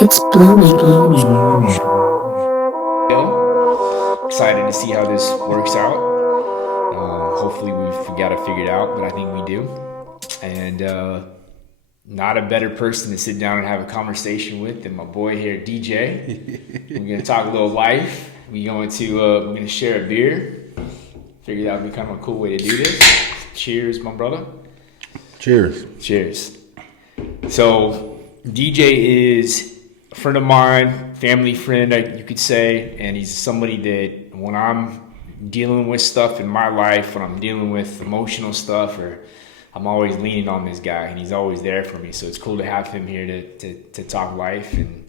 It's blooming. Excited to see how this works out. Hopefully, we've got it figured out, but I think we do. And not a better person to sit down and have a conversation with than my boy here, DJ. We're gonna talk a little life. We're gonna share a beer. Figured that would be kind of a cool way to do this. Cheers, my brother. Cheers. Cheers. So, DJ is a friend of mine, family friend, you could say, and he's somebody that when I'm dealing with stuff in my life, when I'm dealing with emotional stuff, or I'm always leaning on this guy, and he's always there for me. So it's cool to have him here to talk life and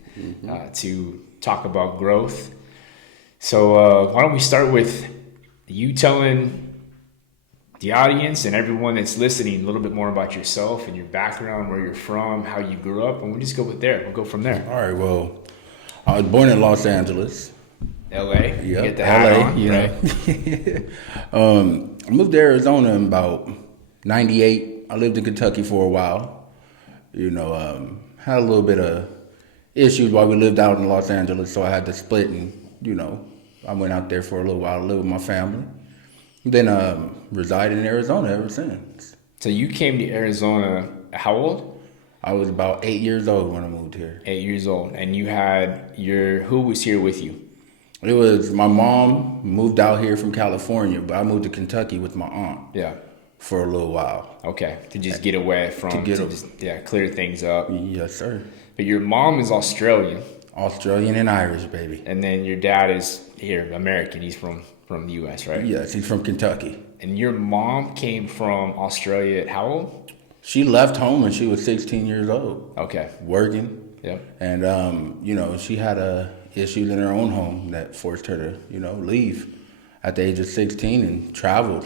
to talk about growth. So why don't we start with you telling the audience and everyone that's listening a little bit more about yourself and your background, where you're from, how you grew up, and we'll just go with there. We'll go from there. All right. Well, I was born in Los Angeles. LA. You Yep. get the hat LA. on, You right? know. I moved to Arizona in about '98. I lived in Kentucky for a while. Had a little bit of issues while we lived out in Los Angeles, so I had to split, and I went out there for a little while to live with my family. Then resided in Arizona ever since. So you came to Arizona, how old? I was about 8 years old when I moved here. 8 years old. And you had who was here with you? It was my mom moved out here from California, but I moved to Kentucky with my aunt. Yeah. For a little while. Okay. To just get away from, clear things up. Yes, sir. But your mom is Australian. Australian and Irish, baby. And then your dad is here, American. He's from the U.S., right? Yes, he's from Kentucky. And your mom came from Australia at how old? She left home when she was 16 years old. Okay. Working. Yep. And, she had issues in her own home that forced her to, leave at the age of 16 and traveled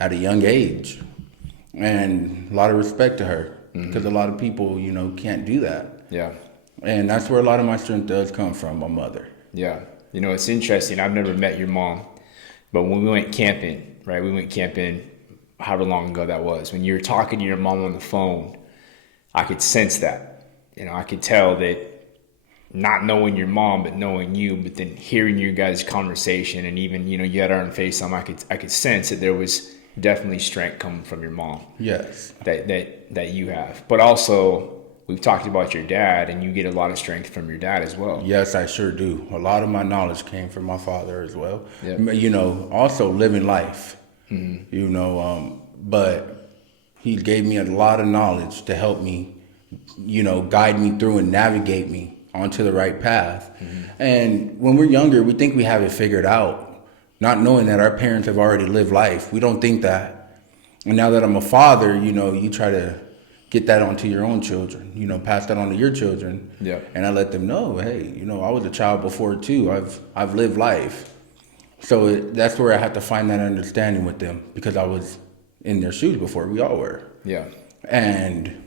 at a young age. And a lot of respect to her because a lot of people, can't do that. Yeah. And that's where a lot of my strength does come from, my mother. Yeah. It's interesting. I've never met your mom, but when we went camping, right? We went camping however long ago that was. When you were talking to your mom on the phone, I could sense that. I could tell that not knowing your mom, but knowing you, but then hearing your guys' conversation and even, you had her on FaceTime, I could sense that there was definitely strength coming from your mom. Yes. That you have. But also, we've talked about your dad, and you get a lot of strength from your dad as well. Yes, I sure do. A lot of my knowledge came from my father as well. Yep. Also living life. But he gave me a lot of knowledge to help me, guide me through and navigate me onto the right path. And when we're younger, we think we have it figured out, not knowing that our parents have already lived life. We don't think that. And now that I'm a father, you try to get that onto your own children, pass that on to your children. Yeah. And I let them know, hey, I was a child before too. I've lived life. So that's where I have to find that understanding with them because I was in their shoes before. We all were. Yeah. And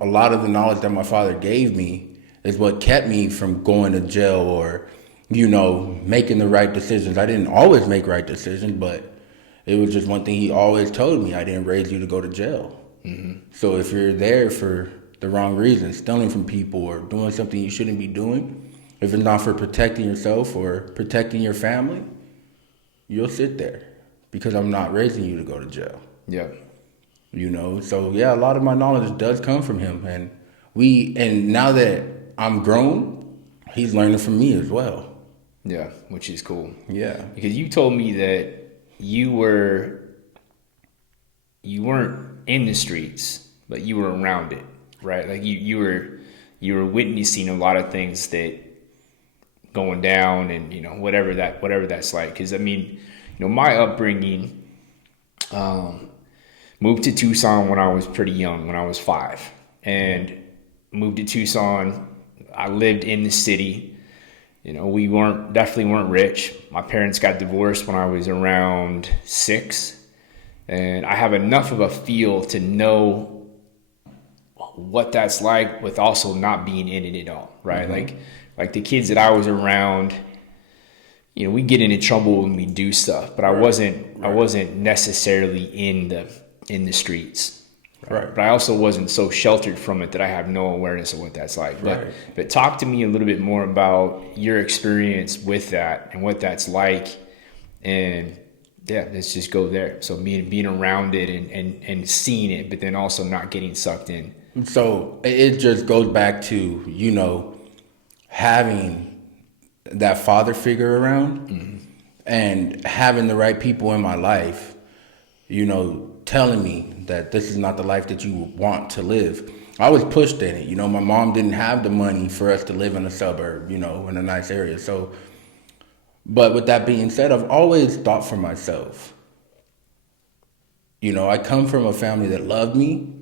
a lot of the knowledge that my father gave me is what kept me from going to jail or, making the right decisions. I didn't always make right decisions, but it was just one thing he always told me. I didn't raise you to go to jail. So if you're there for the wrong reasons, stealing from people or doing something you shouldn't be doing, if it's not for protecting yourself or protecting your family, you'll sit there because I'm not raising you to go to jail. Yeah. So yeah, a lot of my knowledge does come from him. And now that I'm grown, he's learning from me as well. Yeah, which is cool. Yeah. Because you told me that you weren't in the streets, but you were around it, right? Like you were witnessing a lot of things that going down and whatever that's like. Because my upbringing, moved to Tucson when I was pretty young, when I was 5, and moved to Tucson. I lived in the city. We definitely weren't rich. My parents got divorced when I was around 6. And I have enough of a feel to know what that's like with also not being in it at all, right? Like the kids that I was around, we get into trouble when we do stuff, but I wasn't necessarily in the streets. Right. But I also wasn't so sheltered from it that I have no awareness of what that's like. Right. But talk to me a little bit more about your experience with that and what that's like. And yeah, let's just go there. So being around it and seeing it, but then also not getting sucked in. So it just goes back to, you know, having that father figure around and having the right people in my life, you know, telling me that this is not the life that you want to live. I was pushed in it. You know, my mom didn't have the money for us to live in a suburb, you know, in a nice area. So, but with that being said, I've always thought for myself. You know, I come from a family that loved me,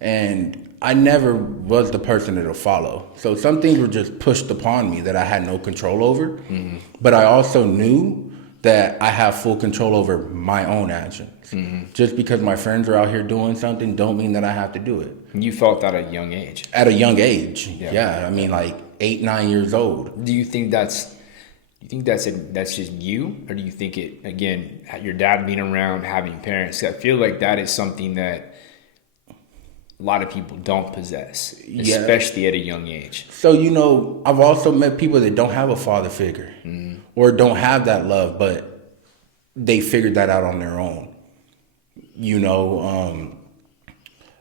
and I never was the person that'll follow. So some things were just pushed upon me that I had no control over. But I also knew that I have full control over my own actions. Just because my friends are out here doing something don't mean that I have to do it. You felt that at a young age. At a young age, Yeah. yeah. I mean, like 8, 9 years old. Do you think that's just you, or do you think it again your dad being around, having parents? I feel like that is something that a lot of people don't possess, especially at a young age. So, you know, I've also met people that don't have a father figure or don't have that love, but they figured that out on their own. You know,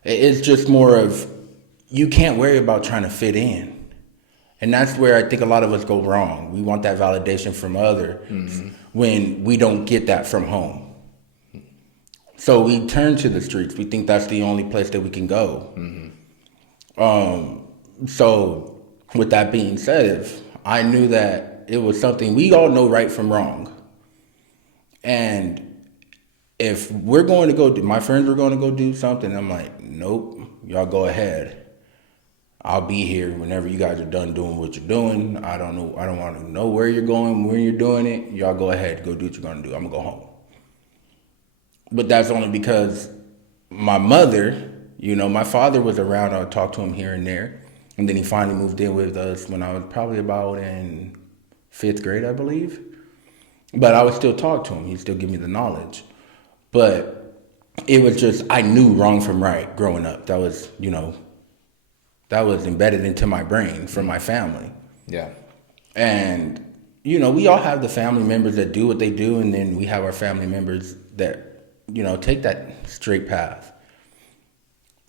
it's just more of you can't worry about trying to fit in. And that's where I think a lot of us go wrong. We want that validation from others when we don't get that from home. So we turn to the streets. We think that's the only place that we can go. So with that being said, I knew that it was something we all know right from wrong. And if we're going to go do, my friends were going to go do something, I'm like, nope, y'all go ahead. I'll be here whenever you guys are done doing what you're doing. I don't know. I don't want to know where you're going, when you're doing it. Y'all go ahead, go do what you're going to do. I'm going to go home. But that's only because my mother, you know, my father was around. I would talk to him here and there. And then he finally moved in with us when I was probably about in 5th grade, I believe. But I would still talk to him. He'd still give me the knowledge. But it was just, I knew wrong from right growing up. That was, you know, that was embedded into my brain from my family. Yeah. And, you know, we all have the family members that do what they do, and then we have our family members that, you know, take that straight path.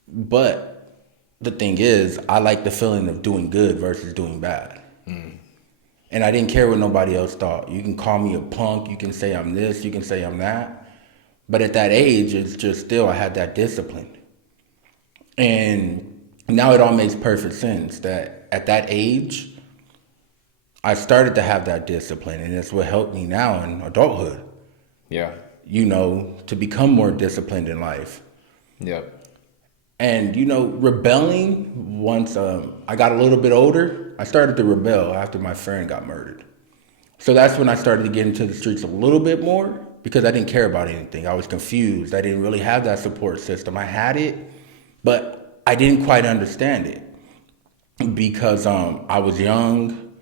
But the thing is, I like the feeling of doing good versus doing bad. And I didn't care what nobody else thought. You can call me a punk, you can say I'm this, you can say I'm that. But at that age, it's just still, I had that discipline. And now it all makes perfect sense that at that age, I started to have that discipline, and it's what helped me now in adulthood. Yeah. You know, to become more disciplined in life. Yeah. And, you know, rebelling, once I got a little bit older, I started to rebel after my friend got murdered. So that's when I started to get into the streets a little bit more, because I didn't care about anything. I was confused. I didn't really have that support system. I had it, but I didn't quite understand it because I was young.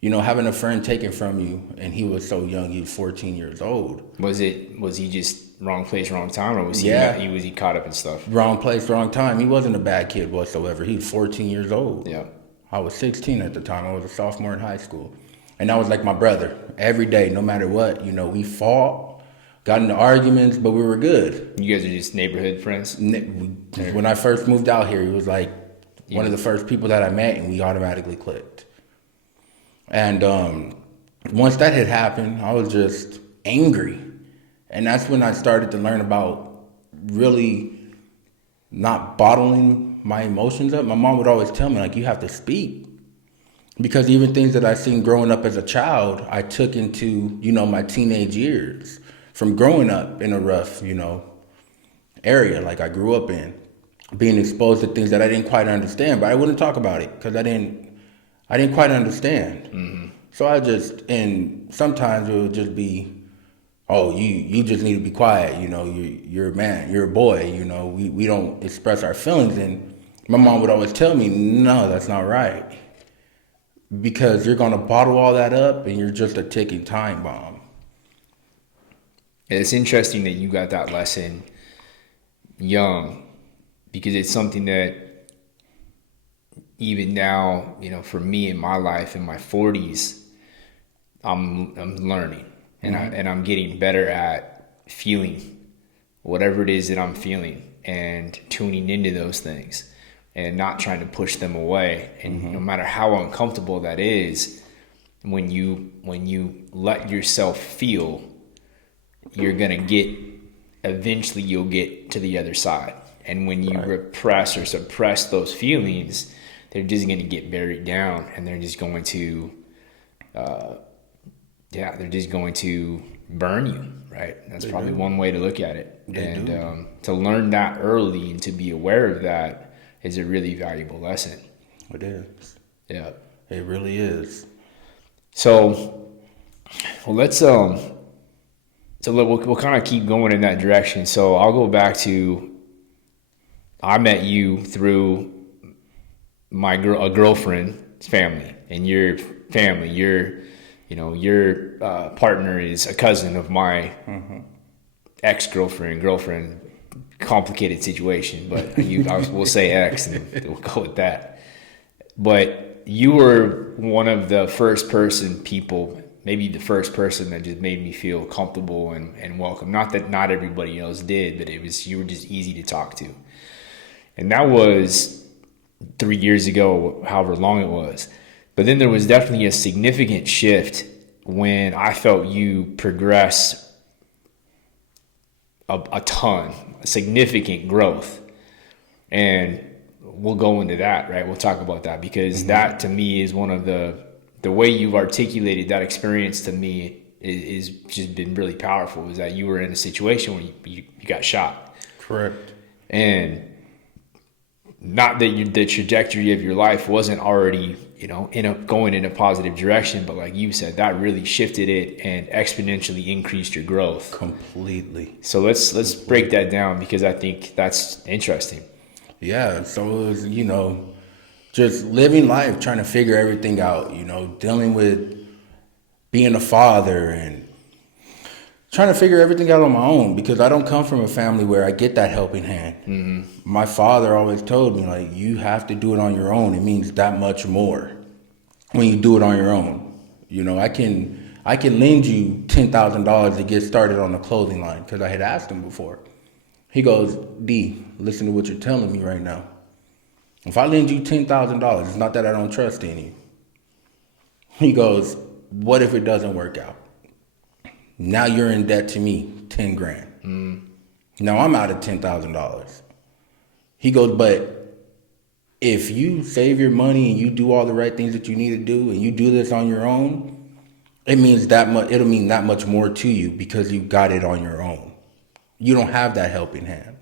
You know, having a friend taken from you, and he was so young, he was 14 years old. Was he just wrong place, wrong time, or was he caught up in stuff? Wrong place, wrong time. He wasn't a bad kid whatsoever. He was 14 years old. Yeah. I was 16 at the time. I was a sophomore in high school. And that was like my brother. Every day, no matter what, you know, we fought, got into arguments, but we were good. You guys are just neighborhood friends? When I first moved out here, he was like one of the first people that I met, and we automatically clicked. And once that had happened, I was just angry. And that's when I started to learn about really not bottling my emotions up. My mom would always tell me, like, you have to speak. Because even things that I seen growing up as a child, I took into, you know, my teenage years from growing up in a rough, you know, area like I grew up in, being exposed to things that I didn't quite understand, but I wouldn't talk about it because I didn't quite understand. Mm-hmm. So and sometimes it would just be, oh, you just need to be quiet. You know, you're a man, you're a boy. You know, we don't express our feelings. And my mom would always tell me, no, that's not right. Because you're going to bottle all that up and you're just a ticking time bomb. It's interesting that you got that lesson young, because it's something that even now, for me in my life in my 40s, I'm learning, and I'm getting better at feeling whatever it is that I'm feeling and tuning into those things and not trying to push them away. And no matter how uncomfortable that is, when you let yourself feel, eventually you'll get to the other side. And when you repress or suppress those feelings, they're just going to get buried down, and they're just going to, burn you, right? That's probably one way to look at it. To learn that early and to be aware of that is a really valuable lesson. It is. Yeah. It really is. So, we'll kind of keep going in that direction. So I'll go back to, I met you through a girlfriend's family, and your family, your partner is a cousin of my girlfriend, complicated situation, but we'll say ex and we'll go with that. But you were one of the maybe the first person that just made me feel comfortable and welcome. Not that not everybody else did, but you were just easy to talk to. And that was 3 years ago, however long it was. But then there was definitely a significant shift when I felt you progress a ton, significant growth. And we'll go into that, right? We'll talk about that, because that to me is one of the way you've articulated that experience to me is just been really powerful, is that you were in a situation where you got shot. Correct. And not that the trajectory of your life wasn't already, going in a positive direction, but like you said, that really shifted it and exponentially increased your growth. Completely. So let's break that down, because I think that's interesting. Yeah. So it was, just living life, trying to figure everything out, dealing with being a father and trying to figure everything out on my own, because I don't come from a family where I get that helping hand. My father always told me, like, you have to do it on your own. It means that much more when you do it on your own. I can lend you $10,000 to get started on the clothing line, because I had asked him before. He goes, D, listen to what you're telling me right now. If I lend you $10,000, it's not that I don't trust in you. He goes, what if it doesn't work out? Now you're in debt to me, 10 grand. Now I'm out of $10,000. He goes, but if you save your money and you do all the right things that you need to do, and you do this on your own, it'll mean that much more to you, because you got it on your own. You don't have that helping hand.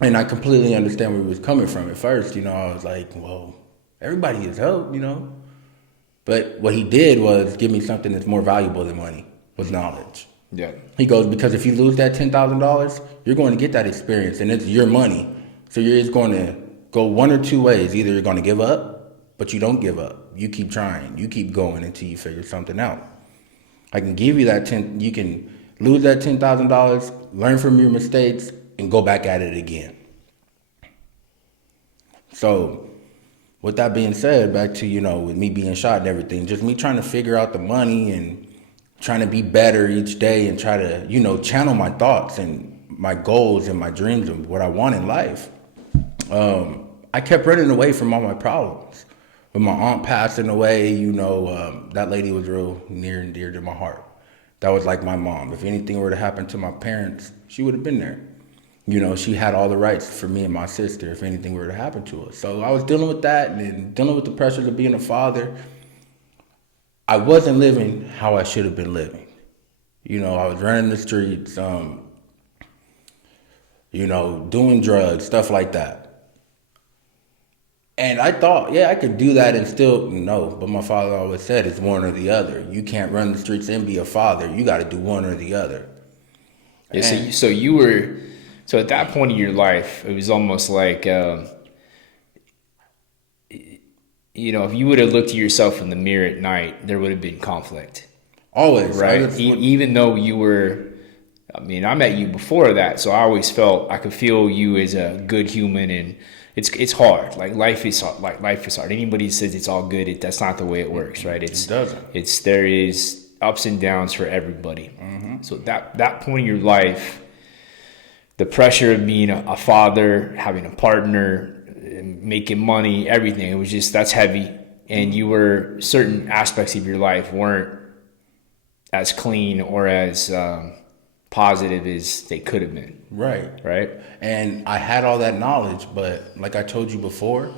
And I completely understand where he was coming from. At first, I was like, well, everybody is help, But what he did was give me something that's more valuable than money, was knowledge. Yeah. He goes, because if you lose that $10,000, you're going to get that experience, and it's your money. So you're just going to go one or two ways. Either you're going to give up, but you don't give up. You keep trying. You keep going until you figure something out. I can give you you can lose that $10,000, learn from your mistakes, and go back at it again. So with that being said, back to, with me being shot and everything, just me trying to figure out the money and trying to be better each day and try to, channel my thoughts and my goals and my dreams and what I want in life. I kept running away from all my problems. With my aunt passing away, that lady was real near and dear to my heart. That was like my mom. If anything were to happen to my parents, she would have been there. She had all the rights for me and my sister if anything were to happen to us. So I was dealing with that and then dealing with the pressures of being a father. I wasn't living how I should have been living. I was running the streets, doing drugs, stuff like that. And I thought, I could do that and still, no. But my father always said it's one or the other. You can't run the streets and be a father. You got to do one or the other. Yeah, so at that point in your life, it was almost like, if you would have looked at yourself in the mirror at night, there would have been conflict. Always. Right? Even though you were I mean, I met you before that, so I always felt I could feel you as a good human, and it's hard. Like life is hard. Like life is hard. Anybody says it's all good, that's not the way it works, right? It doesn't. It's there is ups and downs for everybody. So that point in your life, the pressure of being a father, having a partner, making money, everything, it was just that's heavy, and you were certain aspects of your life weren't as clean or as positive as they could have been. Right. And I had all that knowledge, but like I told you before,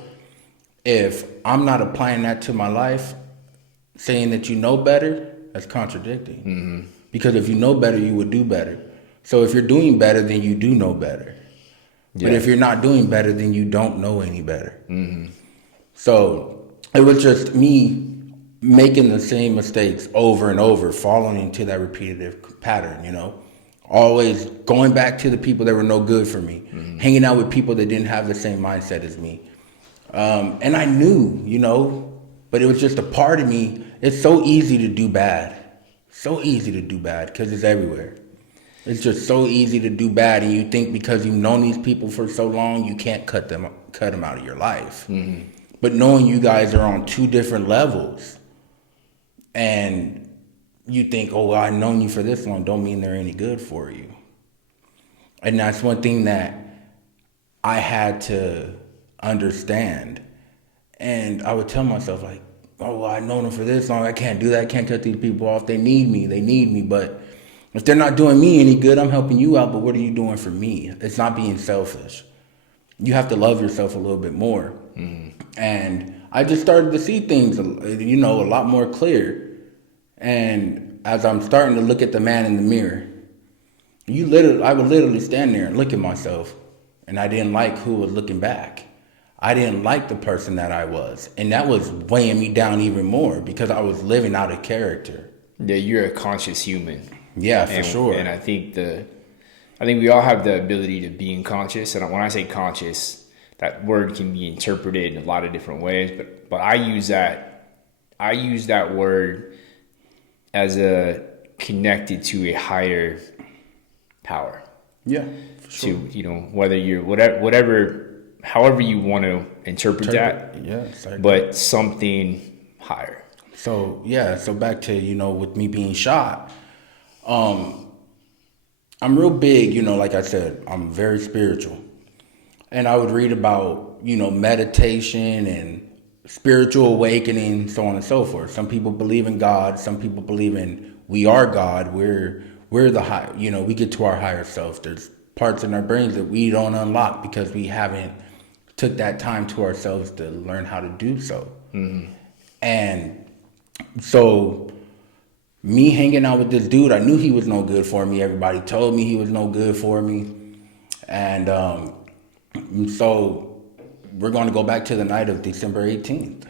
if I'm not applying that to my life, saying that you know better, that's contradicting. Because if you know better, you would do better. So if you're doing better, then you do know better. But if you're not doing better, then you don't know any better. So it was just me making the same mistakes over and over, falling into that repetitive pattern, you know, always going back to the people that were no good for me, hanging out with people that didn't have the same mindset as me. And I knew, you know, but it was just a part of me. It's so easy to do bad. So easy to do bad because it's everywhere. It's just so easy to do bad, and you think because you've known these people for so long, you can't cut them out of your life. But knowing you guys are on two different levels, and you think, oh, well, I've known you for this long, don't mean they're any good for you. And that's one thing that I had to understand. And I would tell myself, like, oh, well, I've known them for this long, I can't do that, I can't cut these people off, they need me, but if they're not doing me any good, I'm helping you out, but what are you doing for me? It's not being selfish. You have to love yourself a little bit more. And I just started to see things, you know, a lot more clear. And as I'm starting to look at the man in the mirror, I would literally stand there and look at myself, and I didn't like who was looking back. I didn't like the person that I was. And that was weighing me down even more because I was living out of character. Yeah, you're a conscious human. Yeah, for sure. And I think we all have the ability to be unconscious. And when I say conscious, that word can be interpreted in a lot of different ways. But I use that word as a connected to a higher power. Yeah, for sure. To, you know, whether you're however you want to interpret that. Yeah, exactly. But something higher. So back to, you know, with me being shot, I'm real big, you know, like I said, I'm very spiritual. And I would read about, you know, meditation and spiritual awakening, so on and so forth. Some people believe in God. Some people believe in we are God. We're the high, you know, we get to our higher self. There's parts in our brains that we don't unlock because we haven't took that time to ourselves to learn how to do so. And so me hanging out with this dude, I knew he was no good for me. Everybody told me he was no good for me. And so we're going to go back to the night of December 18th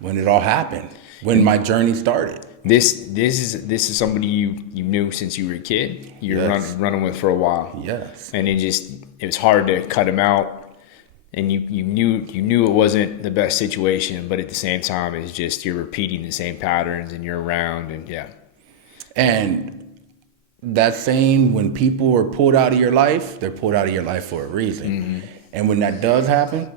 when it all happened, when my journey started. This is somebody you knew since you were a kid. You're running with for a while. Yes. And it was hard to cut him out. And you knew it wasn't the best situation, but at the same time, it's just you're repeating the same patterns and you're around and yeah. And that saying, when people are pulled out of your life, they're pulled out of your life for a reason. And when that does happen,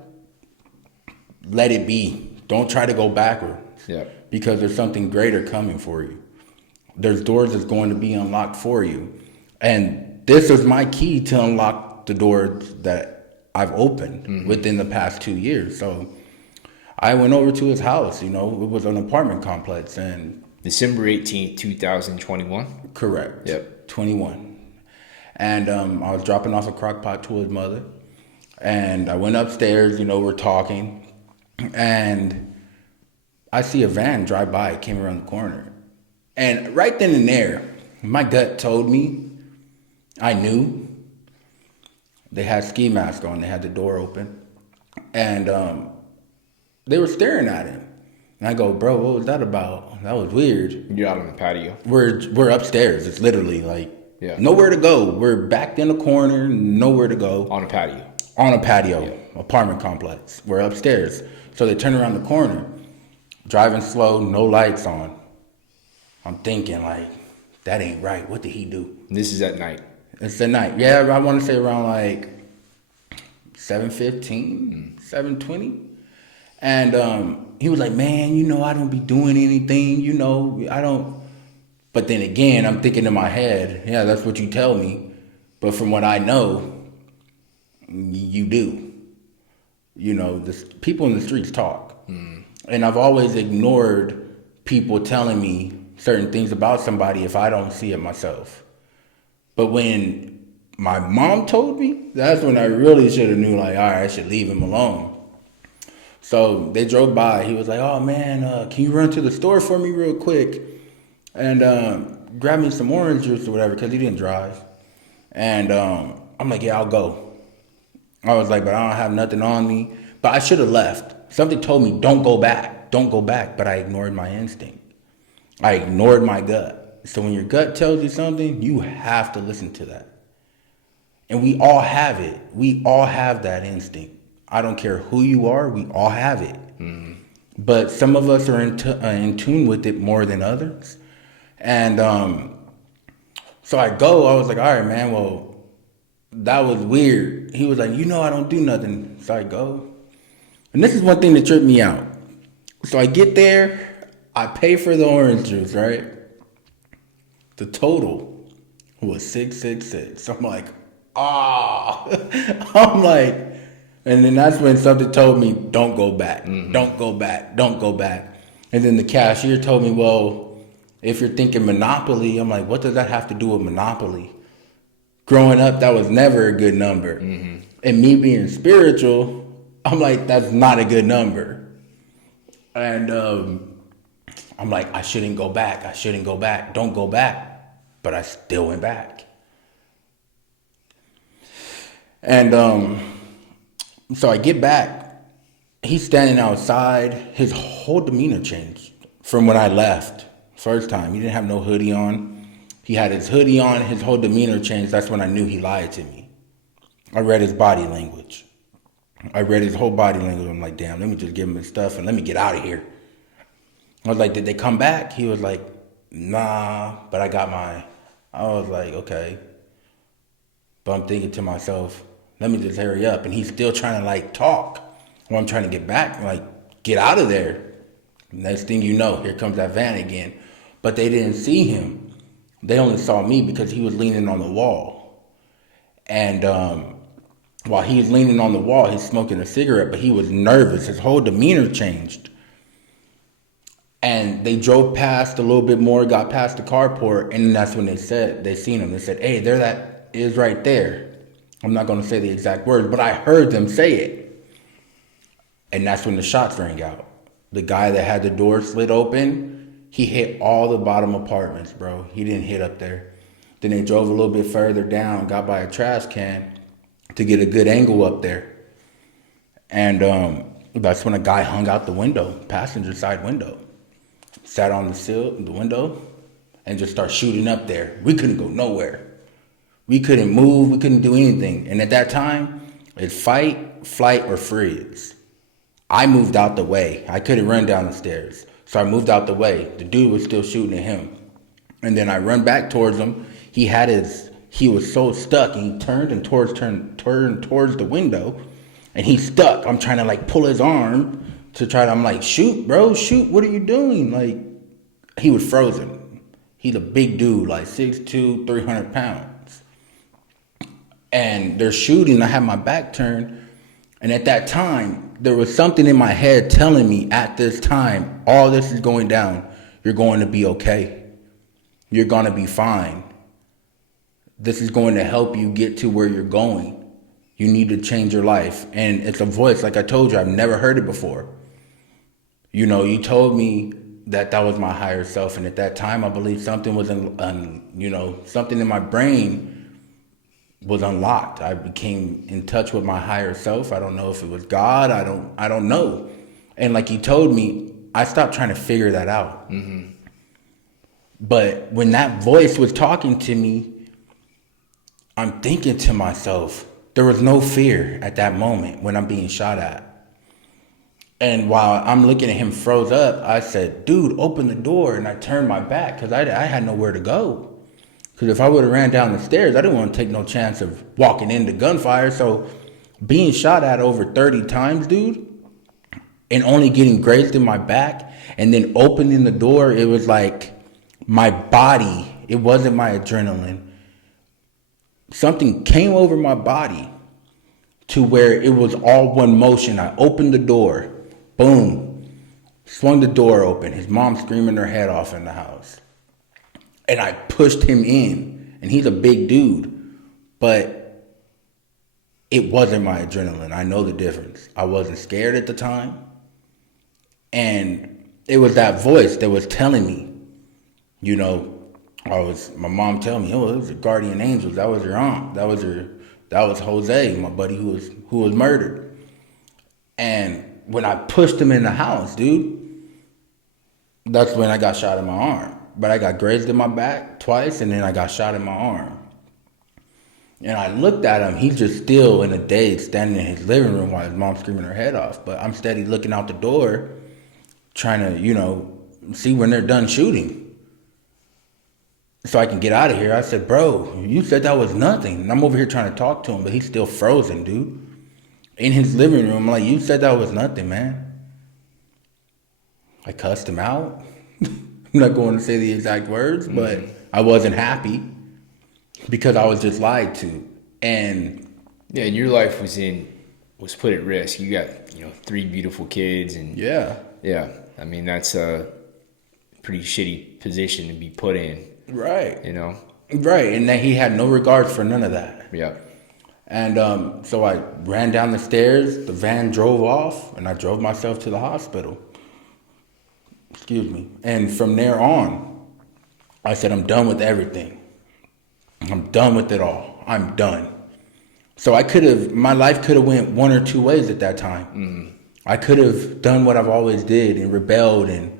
let it be. Don't try to go backwards. Yeah. Because there's something greater coming for you. There's doors that's going to be unlocked for you. And this is my key to unlock the doors that I've opened within the past 2 years. So I went over to his house, you know, it was an apartment complex, and December 18th, 2021? Correct. Yep. 21. And I was dropping off a crock pot to his mother. And I went upstairs, you know, we're talking. And I see a van drive by, it came around the corner. And right then and there, my gut told me, I knew. They had ski masks on, they had the door open. And they were staring at him. And I go, bro, what was that about? That was weird. You're out on the patio. We're upstairs. It's literally like nowhere to go. We're backed in a corner, nowhere to go. On a patio. On a patio, apartment complex. We're upstairs. So they turn around the corner, driving slow, no lights on. I'm thinking like, that ain't right. What did he do? This is at night. It's at night. Yeah, I want to say around like 7:15, 7:20. And he was like, man, I don't be doing anything, I don't. But then again, I'm thinking in my head, yeah, that's what you tell me. But from what I know, you do. The people in the streets talk. And I've always ignored people telling me certain things about somebody if I don't see it myself. But when my mom told me, that's when I really should have knew, like, all right, I should leave him alone. So they drove by. He was like, oh, man, can you run to the store for me real quick and grab me some orange juice or whatever, because he didn't drive. And I'm like, yeah, I'll go. I was like, but I don't have nothing on me. But I should have left. Something told me, don't go back. Don't go back. But I ignored my instinct. I ignored my gut. So when your gut tells you something, you have to listen to that. And we all have it. We all have that instinct. I don't care who you are. We all have it. But some of us are in tune with it more than others. And so I was like, all right, man, well, that was weird. He was like, I don't do nothing. So I go. And this is one thing that tripped me out. So I get there, I pay for the orange juice, right? The total was $666. So I'm like, I'm like, and then that's when something told me, don't go back, don't go back, don't go back. And then the cashier told me, well, if you're thinking Monopoly, I'm like, what does that have to do with Monopoly? Growing up, that was never a good number. And me being spiritual, I'm like, that's not a good number. And I'm like, I shouldn't go back. I shouldn't go back. Don't go back. But I still went back. And so I get back. He's standing outside. His whole demeanor changed from when I left. First time. He didn't have no hoodie on. He had his hoodie on. His whole demeanor changed. That's when I knew he lied to me. I read his body language. I read his whole body language. I'm like, damn, let me just give him his stuff and let me get out of here. I was like, did they come back? He was like, nah, but I got mine. I was like, okay. But I'm thinking to myself, let me just hurry up. And he's still trying to like talk. Well, I'm trying to get back, like get out of there. Next thing you know, here comes that van again. But they didn't see him. They only saw me because he was leaning on the wall. And while he was leaning on the wall, he's smoking a cigarette, but he was nervous. His whole demeanor changed. And they drove past a little bit more, got past the carport, and that's when they seen him. They said, hey, there that is right there. I'm not going to say the exact words, but I heard them say it. And that's when the shots rang out. The guy that had the door slit open, he hit all the bottom apartments, bro. He didn't hit up there. Then they drove a little bit further down, got by a trash can to get a good angle up there. And that's when a guy hung out the window, passenger side window. Sat on the window, and just started shooting up there. We couldn't go nowhere. We couldn't move. We couldn't do anything. And at that time, it's fight, flight, or freeze. I moved out the way. I couldn't run down the stairs. So I moved out the way. The dude was still shooting at him. And then I run back towards him. He was so stuck, and he turned towards the window, and he's stuck. I'm trying to like pull his arm I'm like, shoot, bro, shoot, what are you doing? Like, he was frozen. He's a big dude, like 6'2", 300 pounds. And they're shooting, I had my back turned. And at that time, there was something in my head telling me at this time, all this is going down. You're going to be okay. You're going to be fine. This is going to help you get to where you're going. You need to change your life. And it's a voice, like I told you, I've never heard it before. You told me that was my higher self. And at that time, I believe something was, something in my brain was unlocked. I became in touch with my higher self. I don't know if it was God. I don't know. And like you told me, I stopped trying to figure that out. But when that voice was talking to me, I'm thinking to myself, there was no fear at that moment when I'm being shot at. And while I'm looking at him froze up, I said, dude, open the door. And I turned my back because I had nowhere to go. Because if I would have ran down the stairs, I didn't want to take no chance of walking into gunfire. So being shot at over 30 times, dude, and only getting grazed in my back and then opening the door, it was like my body, it wasn't my adrenaline. Something came over my body to where it was all one motion. I opened the door, boom, swung the door open. His mom screaming her head off in the house. And I pushed him in, and he's a big dude, but it wasn't my adrenaline. I know the difference. I wasn't scared at the time. And it was that voice that was telling me, you know, my mom telling me, oh, it was your guardian angels. That was your aunt. That was Jose, my buddy who was murdered. And when I pushed him in the house, dude, that's when I got shot in my arm. But I got grazed in my back twice, and then I got shot in my arm. And I looked at him. He's just still in a daze, standing in his living room while his mom's screaming her head off. But I'm steady looking out the door, trying to, you know, see when they're done shooting, so I can get out of here. I said, bro, you said that was nothing. And I'm over here trying to talk to him, but he's still frozen, dude. In his living room, I'm like, you said that was nothing, man. I cussed him out. I'm not going to say the exact words, but I wasn't happy because I was just lied to. And yeah, and your life was put at risk. You got, you know, 3 beautiful kids, and yeah. I mean, that's a pretty shitty position to be put in. Right. You know? Right. And that he had no regards for none of that. Yeah. And so I ran down the stairs, the van drove off, and I drove myself to the hospital. Excuse me. And from there on, I said, I'm done with everything. I'm done with it all. I'm done. So my life could have went one or two ways at that time. Mm-hmm. I could have done what I've always did and rebelled and,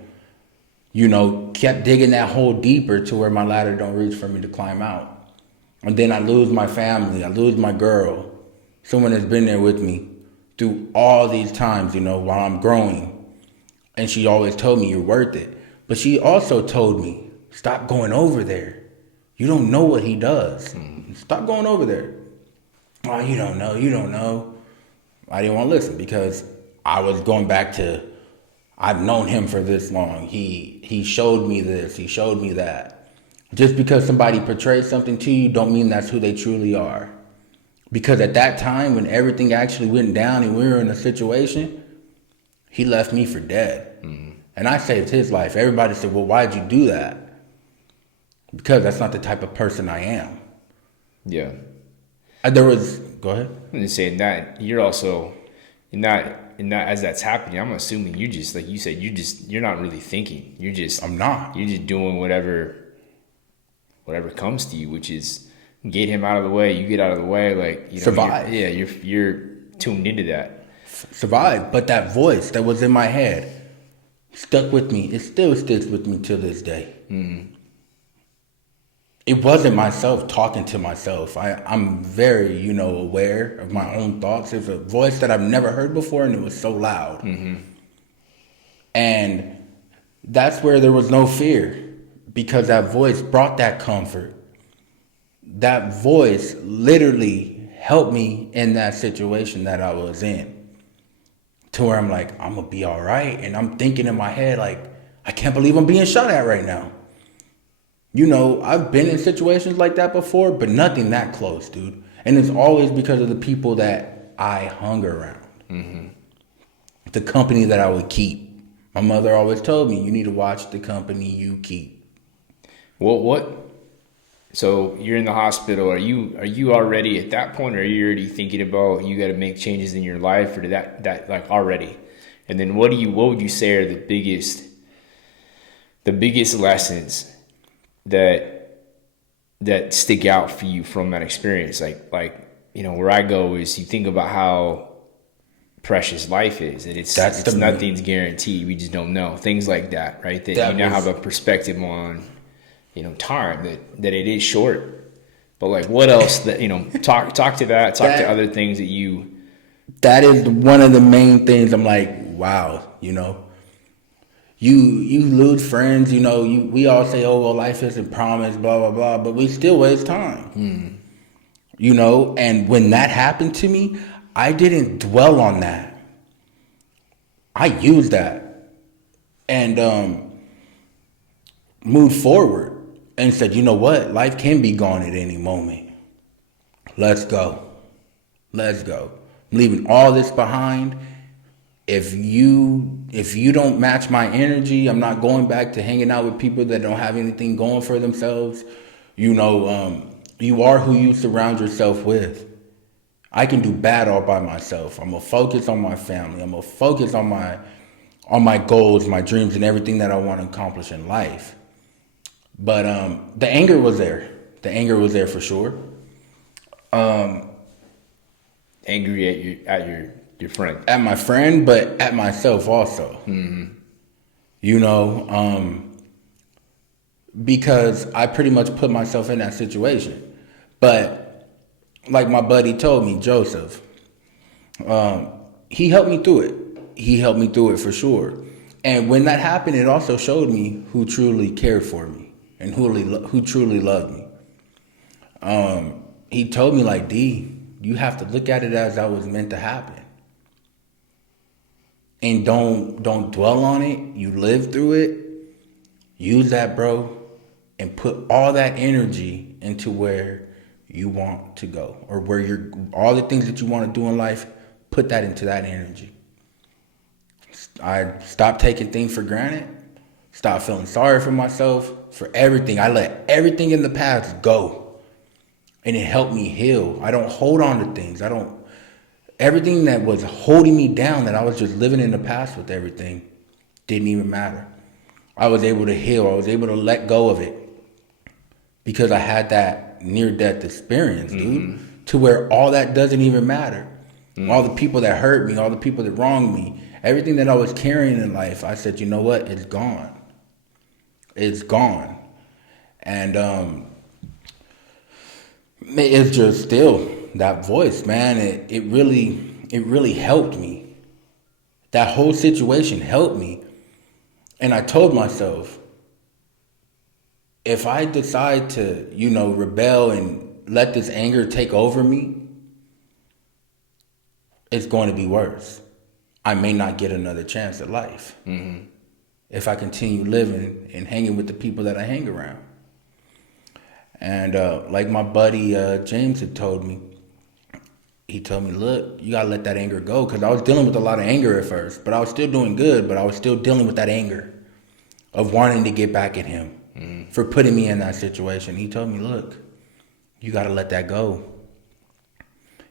you know, kept digging that hole deeper to where my ladder don't reach for me to climb out. And then I lose my family. I lose my girl. Someone that's been there with me through all these times, you know, while I'm growing. And she always told me, you're worth it. But she also told me, stop going over there. You don't know what he does. Stop going over there. Oh, you don't know. I didn't want to listen because I was going back to, I've known him for this long. He showed me this. He showed me that. Just because somebody portrays something to you don't mean that's who they truly are. Because at that time when everything actually went down and we were in a situation, he left me for dead. Mm-hmm. And I saved his life. Everybody said, well, why'd you do that? Because that's not the type of person I am. Yeah. Go ahead. I'm just saying that you're also, in that as that's happening, I'm assuming you just, like you said, you're not really thinking. I'm not. You're just doing whatever comes to you, which is get him out of the way. You get out of the way, like, you know, survive. You're tuned into that. Survive. But that voice that was in my head stuck with me. It still sticks with me to this day. Mm-hmm. It wasn't myself talking to myself. I'm very, you know, aware of my own thoughts. It's a voice that I've never heard before, and it was so loud. Mm-hmm. And that's where there was no fear, because that voice brought that comfort. That voice literally helped me in that situation that I was in, to where I'm like, I'm going to be all right. And I'm thinking in my head, like, I can't believe I'm being shot at right now. You know, I've been in situations like that before, but nothing that close, dude. And it's always because of the people that I hung around. Mm-hmm. The company that I would keep. My mother always told me, you need to watch the company you keep. What? So you're in the hospital. Are you already at that point, or are you already thinking about you got to make changes in your life, or did that like already? And then what would you say are the biggest lessons that stick out for you from that experience? Like you know, where I go is you think about how precious life is, and it's nothing's guaranteed. We just don't know things like that, right? That you now have a perspective on, you know, time that it is short. But like, what else that, you know, talk to that, to other things that you. That is one of the main things. I'm like, wow, you know, You lose friends, we all say, oh, well, life isn't promised, blah, blah, blah, but we still waste time. And when that happened to me, I didn't dwell on that. I used that and moved forward and said, you know what? Life can be gone at any moment. Let's go. Let's go. I'm leaving all this behind. If you don't match my energy, I'm not going back to hanging out with people that don't have anything going for themselves. You are who you surround yourself with. I can do bad all by myself. I'm gonna focus on my family. I'm gonna focus on my goals, my dreams, and everything that I want to accomplish in life. But the anger was there. The anger was there for sure. Angry at your friend. At my friend, but at myself also. Because I pretty much put myself in that situation. But like my buddy told me, Joseph, he helped me through it. He helped me through it for sure. And when that happened, it also showed me who truly cared for me and who truly loved me. He told me, like, D, you have to look at it as that was meant to happen. And don't dwell on it. You live through it. Use that, bro, and put all that energy into where you want to go, or where all the things that you want to do in life, put that into that energy. I stopped taking things for granted. Stopped feeling sorry for myself, for everything. I let everything in the past go. And it helped me heal. I don't hold on to things. Everything that was holding me down, that I was just living in the past with everything, didn't even matter. I was able to heal. I was able to let go of it because I had that near-death experience, dude, to where all that doesn't even matter. All the people that hurt me, all the people that wronged me, everything that I was carrying in life, I said, you know what? It's gone. It's gone. And it's just still that voice, man. It really helped me. That whole situation helped me. And I told myself, if I decide to, rebel and let this anger take over me, it's going to be worse. I may not get another chance at life if I continue living and hanging with the people that I hang around. And like my buddy James had told me, he told me, look, you got to let that anger go. Because I was dealing with a lot of anger at first, but I was still doing good, but I was still dealing with that anger of wanting to get back at him for putting me in that situation. He told me, look, you got to let that go.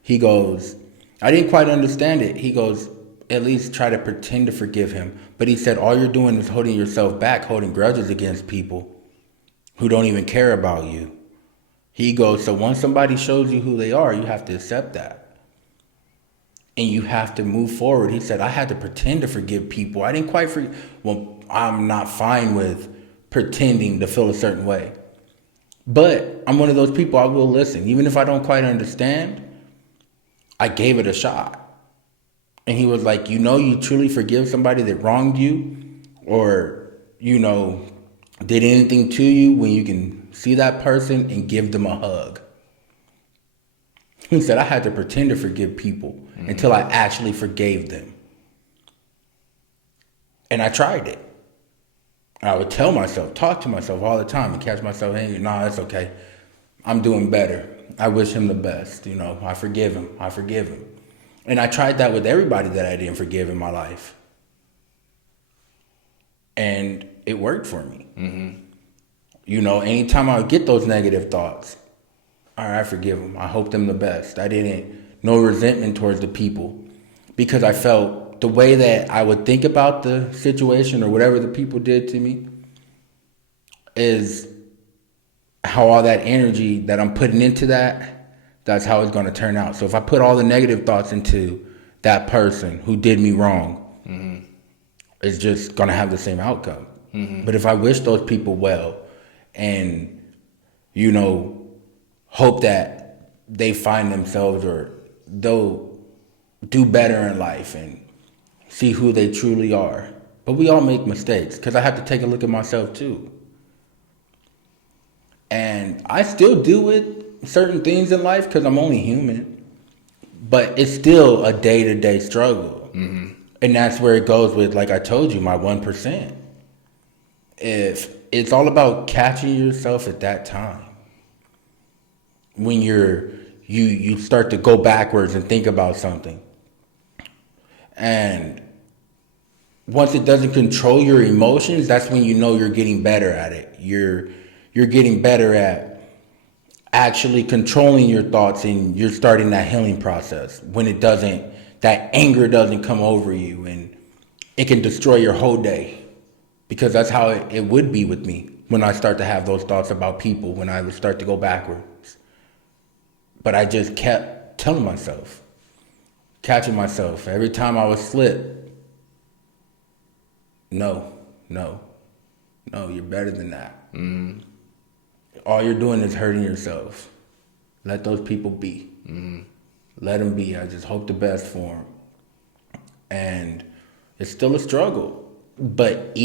He goes, I didn't quite understand it. He goes, at least try to pretend to forgive him. But he said, all you're doing is holding yourself back, holding grudges against people who don't even care about you. He goes, so once somebody shows you who they are, you have to accept that. And you have to move forward. He said, I had to pretend to forgive people. I didn't quite forgive. Well, I'm not fine with pretending to feel a certain way. But I'm one of those people, I will listen. Even if I don't quite understand, I gave it a shot. And he was like, you truly forgive somebody that wronged you or, did anything to you when you can see that person and give them a hug. He said, I had to pretend to forgive people until I actually forgave them. And I tried it. I would tell myself, talk to myself all the time and catch myself, hey, nah, that's okay. I'm doing better. I wish him the best. I forgive him. I forgive him. And I tried that with everybody that I didn't forgive in my life. And it worked for me. Anytime I would get those negative thoughts, all right, I forgive them. I hope them the best. No resentment towards the people, because I felt the way that I would think about the situation or whatever the people did to me is how all that energy that I'm putting into that's how it's going to turn out. So if I put all the negative thoughts into that person who did me wrong, it's just going to have the same outcome. But if I wish those people well and, hope that they find themselves or they'll do better in life and see who they truly are, But we all make mistakes because I have to take a look at myself too. And I still deal with certain things in life because I'm only human. But it's still a day-to-day struggle. Mm-hmm. And that's where it goes with, like I told you, my 1%. If it's all about catching yourself at that time. When you start to go backwards and think about something. And once it doesn't control your emotions, that's when you know you're getting better at it. You're getting better at actually controlling your thoughts, and you're starting that healing process. When that anger doesn't come over you and it can destroy your whole day. Because that's how it would be with me when I start to have those thoughts about people, when I would start to go backwards. But I just kept telling myself, catching myself every time I would slip. No, you're better than that. Mm-hmm. All you're doing is hurting yourself. Let those people be. Mm-hmm. Let them be. I just hope the best for them. And it's still a struggle. But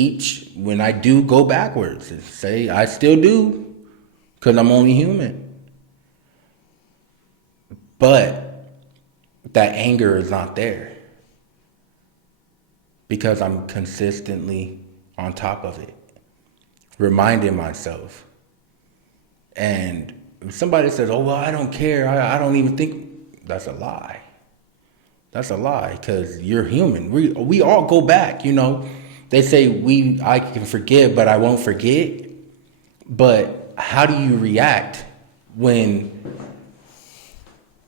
when I do go backwards, say I still do, because I'm only human. But that anger is not there because I'm consistently on top of it, reminding myself. And if somebody says, oh, well, I don't care, I don't even think, that's a lie. That's a lie, because you're human. We all go back, you know. They say I can forgive, but I won't forget. But how do you react when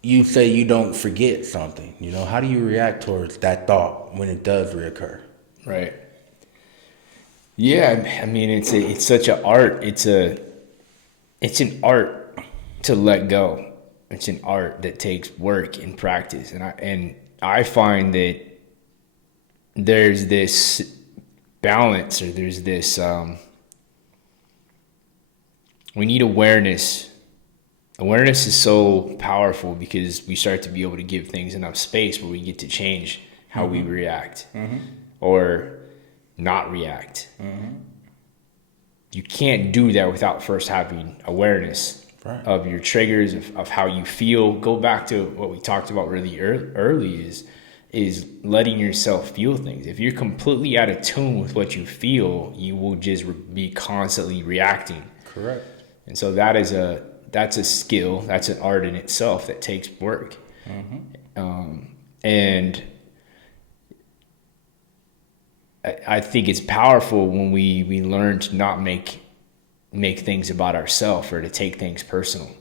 you say you don't forget something? You know, how do you react towards that thought when it does reoccur? Right. Yeah, I mean, it's such an art. It's an art to let go. It's an art that takes work and practice. And I find that there's this balance, or there's this we need awareness. Awareness is so powerful because we start to be able to give things enough space where we get to change how we react or not react. You can't do that without first having awareness of your triggers, of how you feel. Go back to what we talked about really early is letting yourself feel things. If you're completely out of tune with what you feel, you will just be constantly reacting. Correct. And so that's a skill, that's an art in itself that takes work. And I think it's powerful when we learn to not make things about ourselves or to take things personal.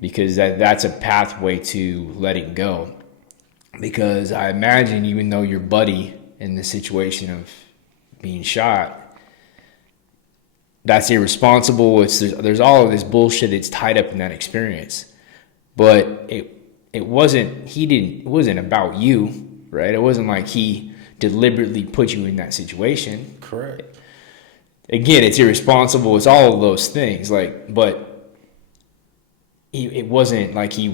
Because that's a pathway to letting go. Because I imagine, even though your buddy in the situation of being shot, that's irresponsible. There's all of this bullshit that's tied up in that experience. But it wasn't about you, right? It wasn't like he deliberately put you in that situation. Correct. Again, it's irresponsible. It's all of those things. But it wasn't like he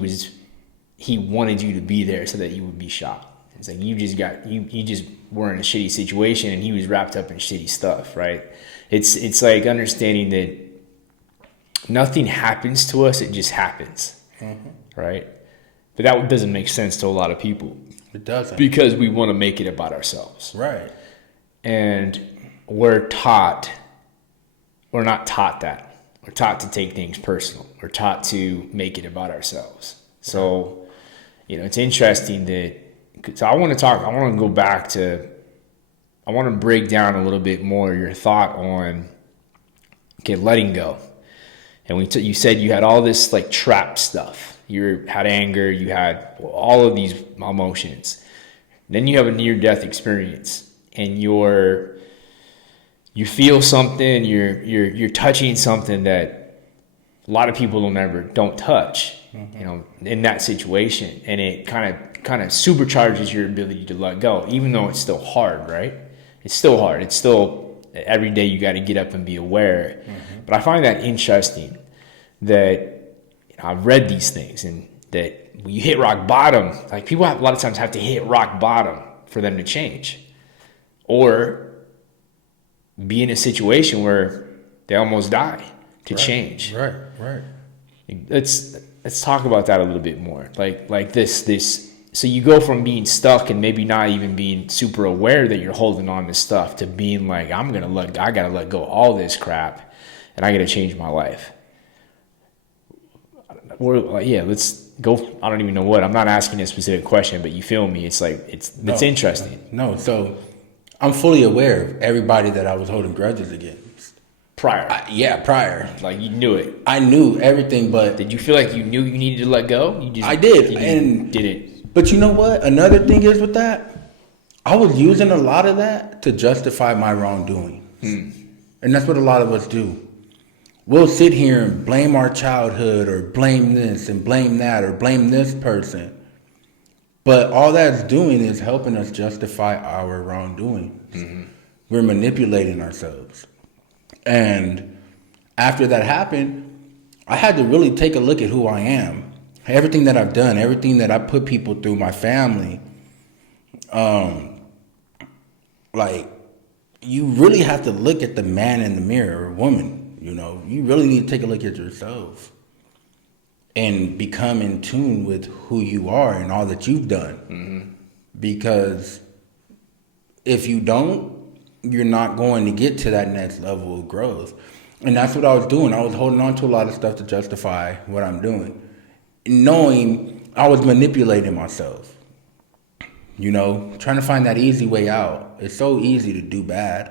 wanted you to be there so that you would be shot. It's like you just were in a shitty situation and he was wrapped up in shitty stuff, right? It's like understanding that nothing happens to us, it just happens, right? But that doesn't make sense to a lot of people. It doesn't. Because we want to make it about ourselves. Right. And we're not taught that. We're taught to take things personal. We're taught to make it about ourselves. So, it's interesting that, so I want to go back to, I want to break down a little bit more your thought on, letting go. And you said you had all this like trap stuff. You had anger, you had all of these emotions. Then you have a near-death experience, and you feel something, you're touching something that a lot of people don't touch, in that situation, and it kind of supercharges your ability to let go, even though it's still hard, right? It's still hard. It's still every day you got to get up and be aware. But I find that interesting that I've read these things, and that when you hit rock bottom, like people a lot of times have to hit rock bottom for them to change. or be in a situation where they almost die to Right, change. right. Let's talk about that a little bit more. Like this. So you go from being stuck and maybe not even being super aware that you're holding on to stuff to being like, I gotta let go of all this crap, and I gotta change my life. Let's go. I don't even know what. I'm not asking a specific question, but you feel me? It's like it's interesting. No, so I'm fully aware of everybody that I was holding grudges against. Prior, Prior. like you knew it. I knew everything, but Did you feel like you knew you needed to let go? I did, you and didn't. But you know what? Another thing is with that, I was using a lot of that to justify my wrongdoing. And that's what a lot of us do. We'll sit here and blame our childhood or blame this and blame that or blame this person. But all that's doing is helping us justify our wrongdoing. We're manipulating ourselves. And after that happened, I had to really take a look at who I am. Everything that I've done, everything that I put people through, my family, like, you really have to look at the man in the mirror, or woman, you know. You really need to take a look at yourself and become in tune with who you are and all that you've done. Because if you don't, you're not going to get to that next level of growth. And that's what I was doing. I was holding on to a lot of stuff to justify what I'm doing, knowing I was manipulating myself, you know, trying to find that easy way out. It's so easy to do bad.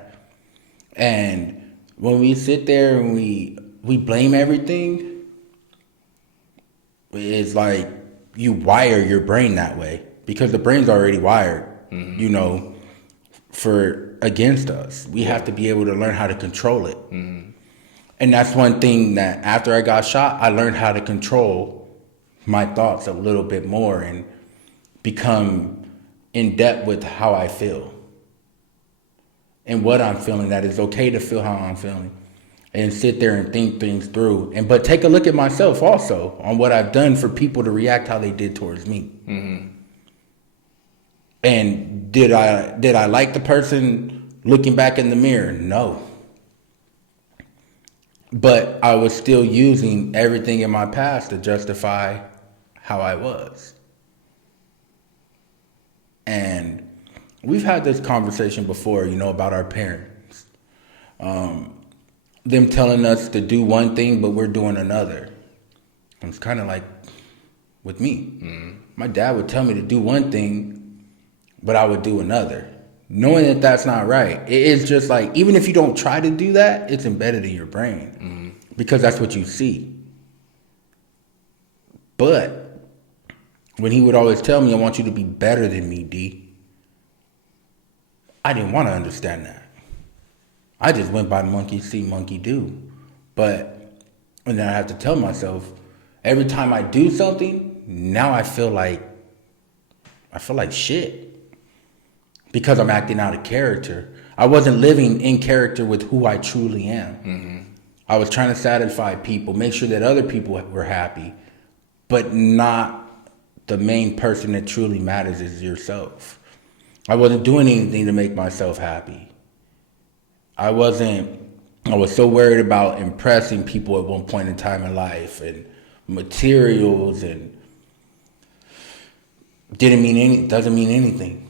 And when we sit there and we blame everything, it's like you wire your brain that way because the brain's already wired, you know, for against us. We have to be able to learn how to control it. And that's one thing that after I got shot, I learned how to control my thoughts a little bit more and become in depth with how I feel and what I'm feeling, that it's okay to feel how I'm feeling, and sit there and think things through. But take a look at myself also on what I've done for people to react how they did towards me. And did I like the person looking back in the mirror? No. But I was still using everything in my past to justify how I was. And we've had this conversation before, you know, about our parents. Them telling us to do one thing, but we're doing another. And it's kind of like with me. My dad would tell me to do one thing, but I would do another. Knowing that that's not right. It's just like, even if you don't try to do that, it's embedded in your brain. Because that's what you see. But when he would always tell me, I want you to be better than me, D, I didn't want to understand that. I just went by monkey see, monkey do. And then I have to tell myself, every time I do something, now I feel like shit. Because I'm acting out of character. I wasn't living in character with who I truly am. I was trying to satisfy people, make sure that other people were happy, but not the main person that truly matters is yourself. I wasn't doing anything to make myself happy. I was so worried about impressing people at one point in time in life and materials, and doesn't mean anything.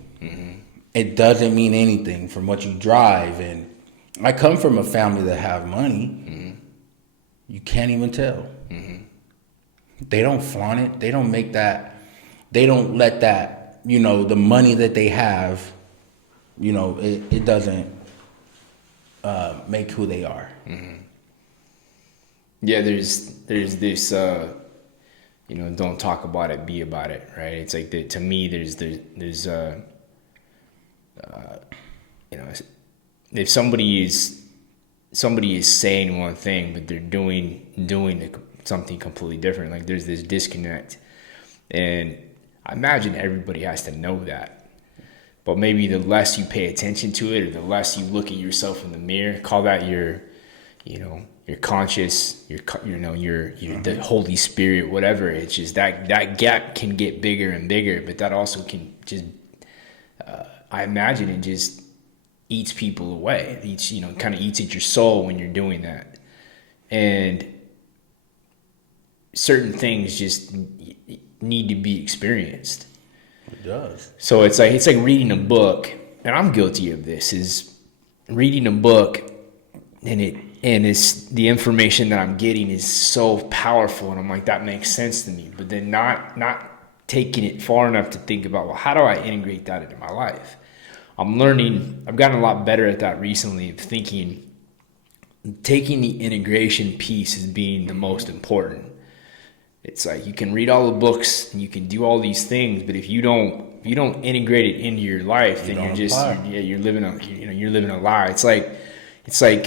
It doesn't mean anything from what you drive. And I come from a family that have money. You can't even tell. They don't flaunt it. They don't make that. They don't let that, you know, the money that they have, you know, it doesn't make who they are. Yeah, there's this, you know, don't talk about it, be about it, right? It's like, to me, there's you know, if somebody is saying one thing, but they're doing something completely different, like there's this disconnect. And I imagine everybody has to know that. But maybe the less you pay attention to it, or the less you look at yourself in the mirror, call that your conscious, the Holy Spirit, whatever. It's just that gap can get bigger and bigger, but that also can just, I imagine it just, eats people away. It eats, kind of eats at your soul when you're doing that. And certain things just need to be experienced. It does. So it's like reading a book, and I'm guilty of this, is reading a book and it's the information that I'm getting is so powerful, and I'm like, that makes sense to me. But then not taking it far enough to think about, well, how do I integrate that into my life? I've gotten a lot better at that recently, of taking the integration piece as being the most important. It's like you can read all the books and you can do all these things, but if you don't integrate it into your life, then you're living a lie. It's like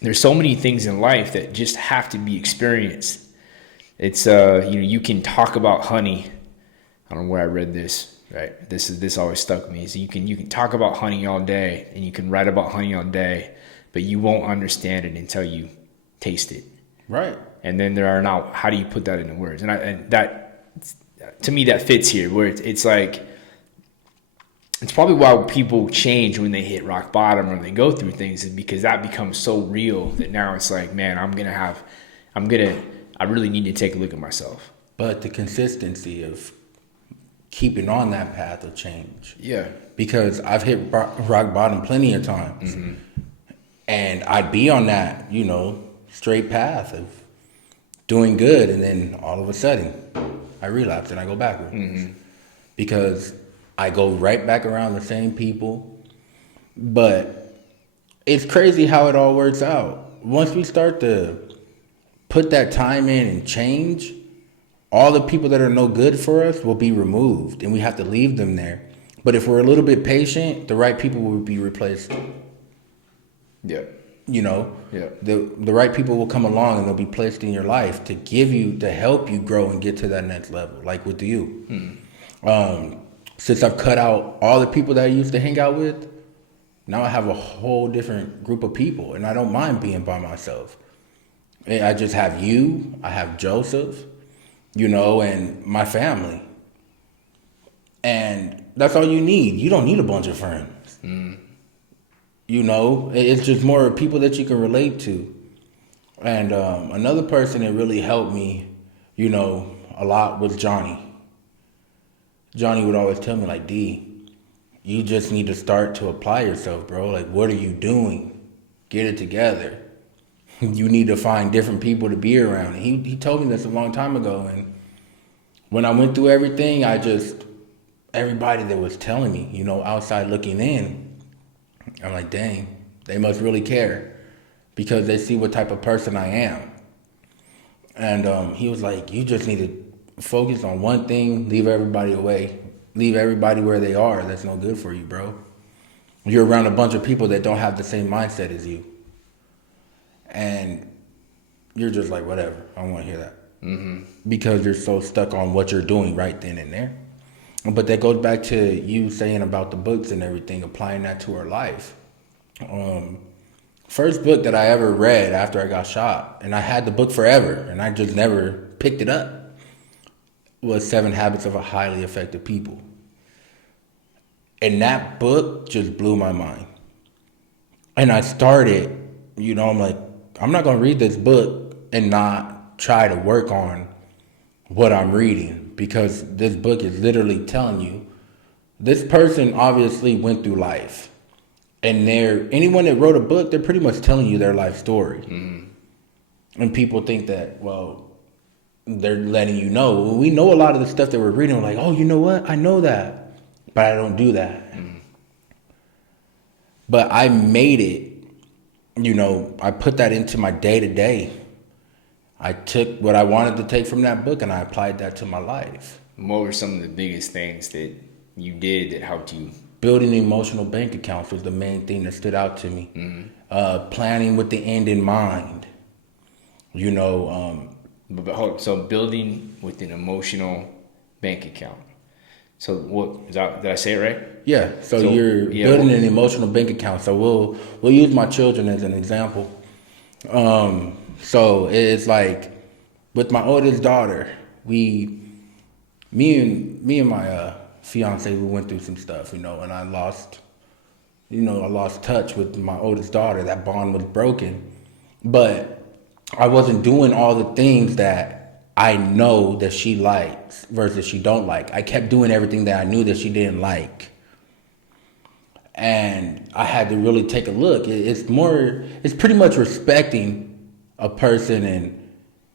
there's so many things in life that just have to be experienced. It's you can talk about honey. I don't know where I read this. Right, this always stuck with me. So you can talk about honey all day, and you can write about honey all day, but you won't understand it until you taste it. Right. And then how do you put that into words? And that, to me, that fits here, where it's like, it's probably why people change when they hit rock bottom or they go through things, is because that becomes so real that now it's like, man, I really need to take a look at myself. But the consistency of keeping on that path of change. Yeah. Because I've hit rock bottom plenty of times. Mm-hmm. And I'd be on that, straight path of doing good, and then all of a sudden I relapse and I go backwards. Mm-hmm. Because I go right back around the same people. But it's crazy how it all works out. Once we start to put that time in and change, all the people that are no good for us will be removed, and we have to leave them there. But if we're a little bit patient, the right people will be replaced. Yeah. Yeah. The right people will come along, and they'll be placed in your life to help you grow and get to that next level, like with you. Since I've cut out all the people that I used to hang out with, now I have a whole different group of people, and I don't mind being by myself. I just have you, I have Joseph, and my family. And that's all you need. You don't need a bunch of friends. Mm. It's just more people that you can relate to. And another person that really helped me, a lot was Johnny. Johnny would always tell me, like, D, you just need to start to apply yourself, bro. Like, what are you doing? Get it together. You need to find different people to be around. And he told me this a long time ago. And when I went through everything, everybody that was telling me, outside looking in, I'm like, dang, they must really care, because they see what type of person I am. And he was like, you just need to focus on one thing, leave everybody away. Leave everybody where they are. That's no good for you, bro. You're around a bunch of people that don't have the same mindset as you. And you're just like, whatever, I don't want to hear that. Mm-hmm. Because you're so stuck on what you're doing right then and there. But that goes back to you saying about the books and everything, applying that to our life. First book that I ever read after I got shot, and I had the book forever, and I just never picked it up, was 7 Habits of a Highly Effective People. And that book just blew my mind. And I started, I'm like, I'm not going to read this book and not try to work on what I'm reading, because this book is literally telling you, this person obviously went through life. And anyone that wrote a book, they're pretty much telling you their life story. Mm-hmm. And people think that, well, they're letting you know. Well, we know a lot of the stuff that we're reading. We're like, oh, you know what? I know that, but I don't do that. Mm-hmm. But I made it, I put that into my day-to-day. I took what I wanted to take from that book and I applied that to my life. What were some of the biggest things that you did that helped you? Building emotional bank accounts was the main thing that stood out to me. Mm-hmm. Planning with the end in mind. So building with an emotional bank account. So what is that? Did I say it right? Yeah. So you're building an emotional bank account. So we'll use my children as an example. So it's like with my oldest daughter, me and my fiance, we went through some stuff, and I lost I lost touch with my oldest daughter. That bond was broken. But I wasn't doing all the things that I know that she likes versus she don't like. I kept doing everything that I knew that she didn't like. And I had to really take a look. It's pretty much respecting a person and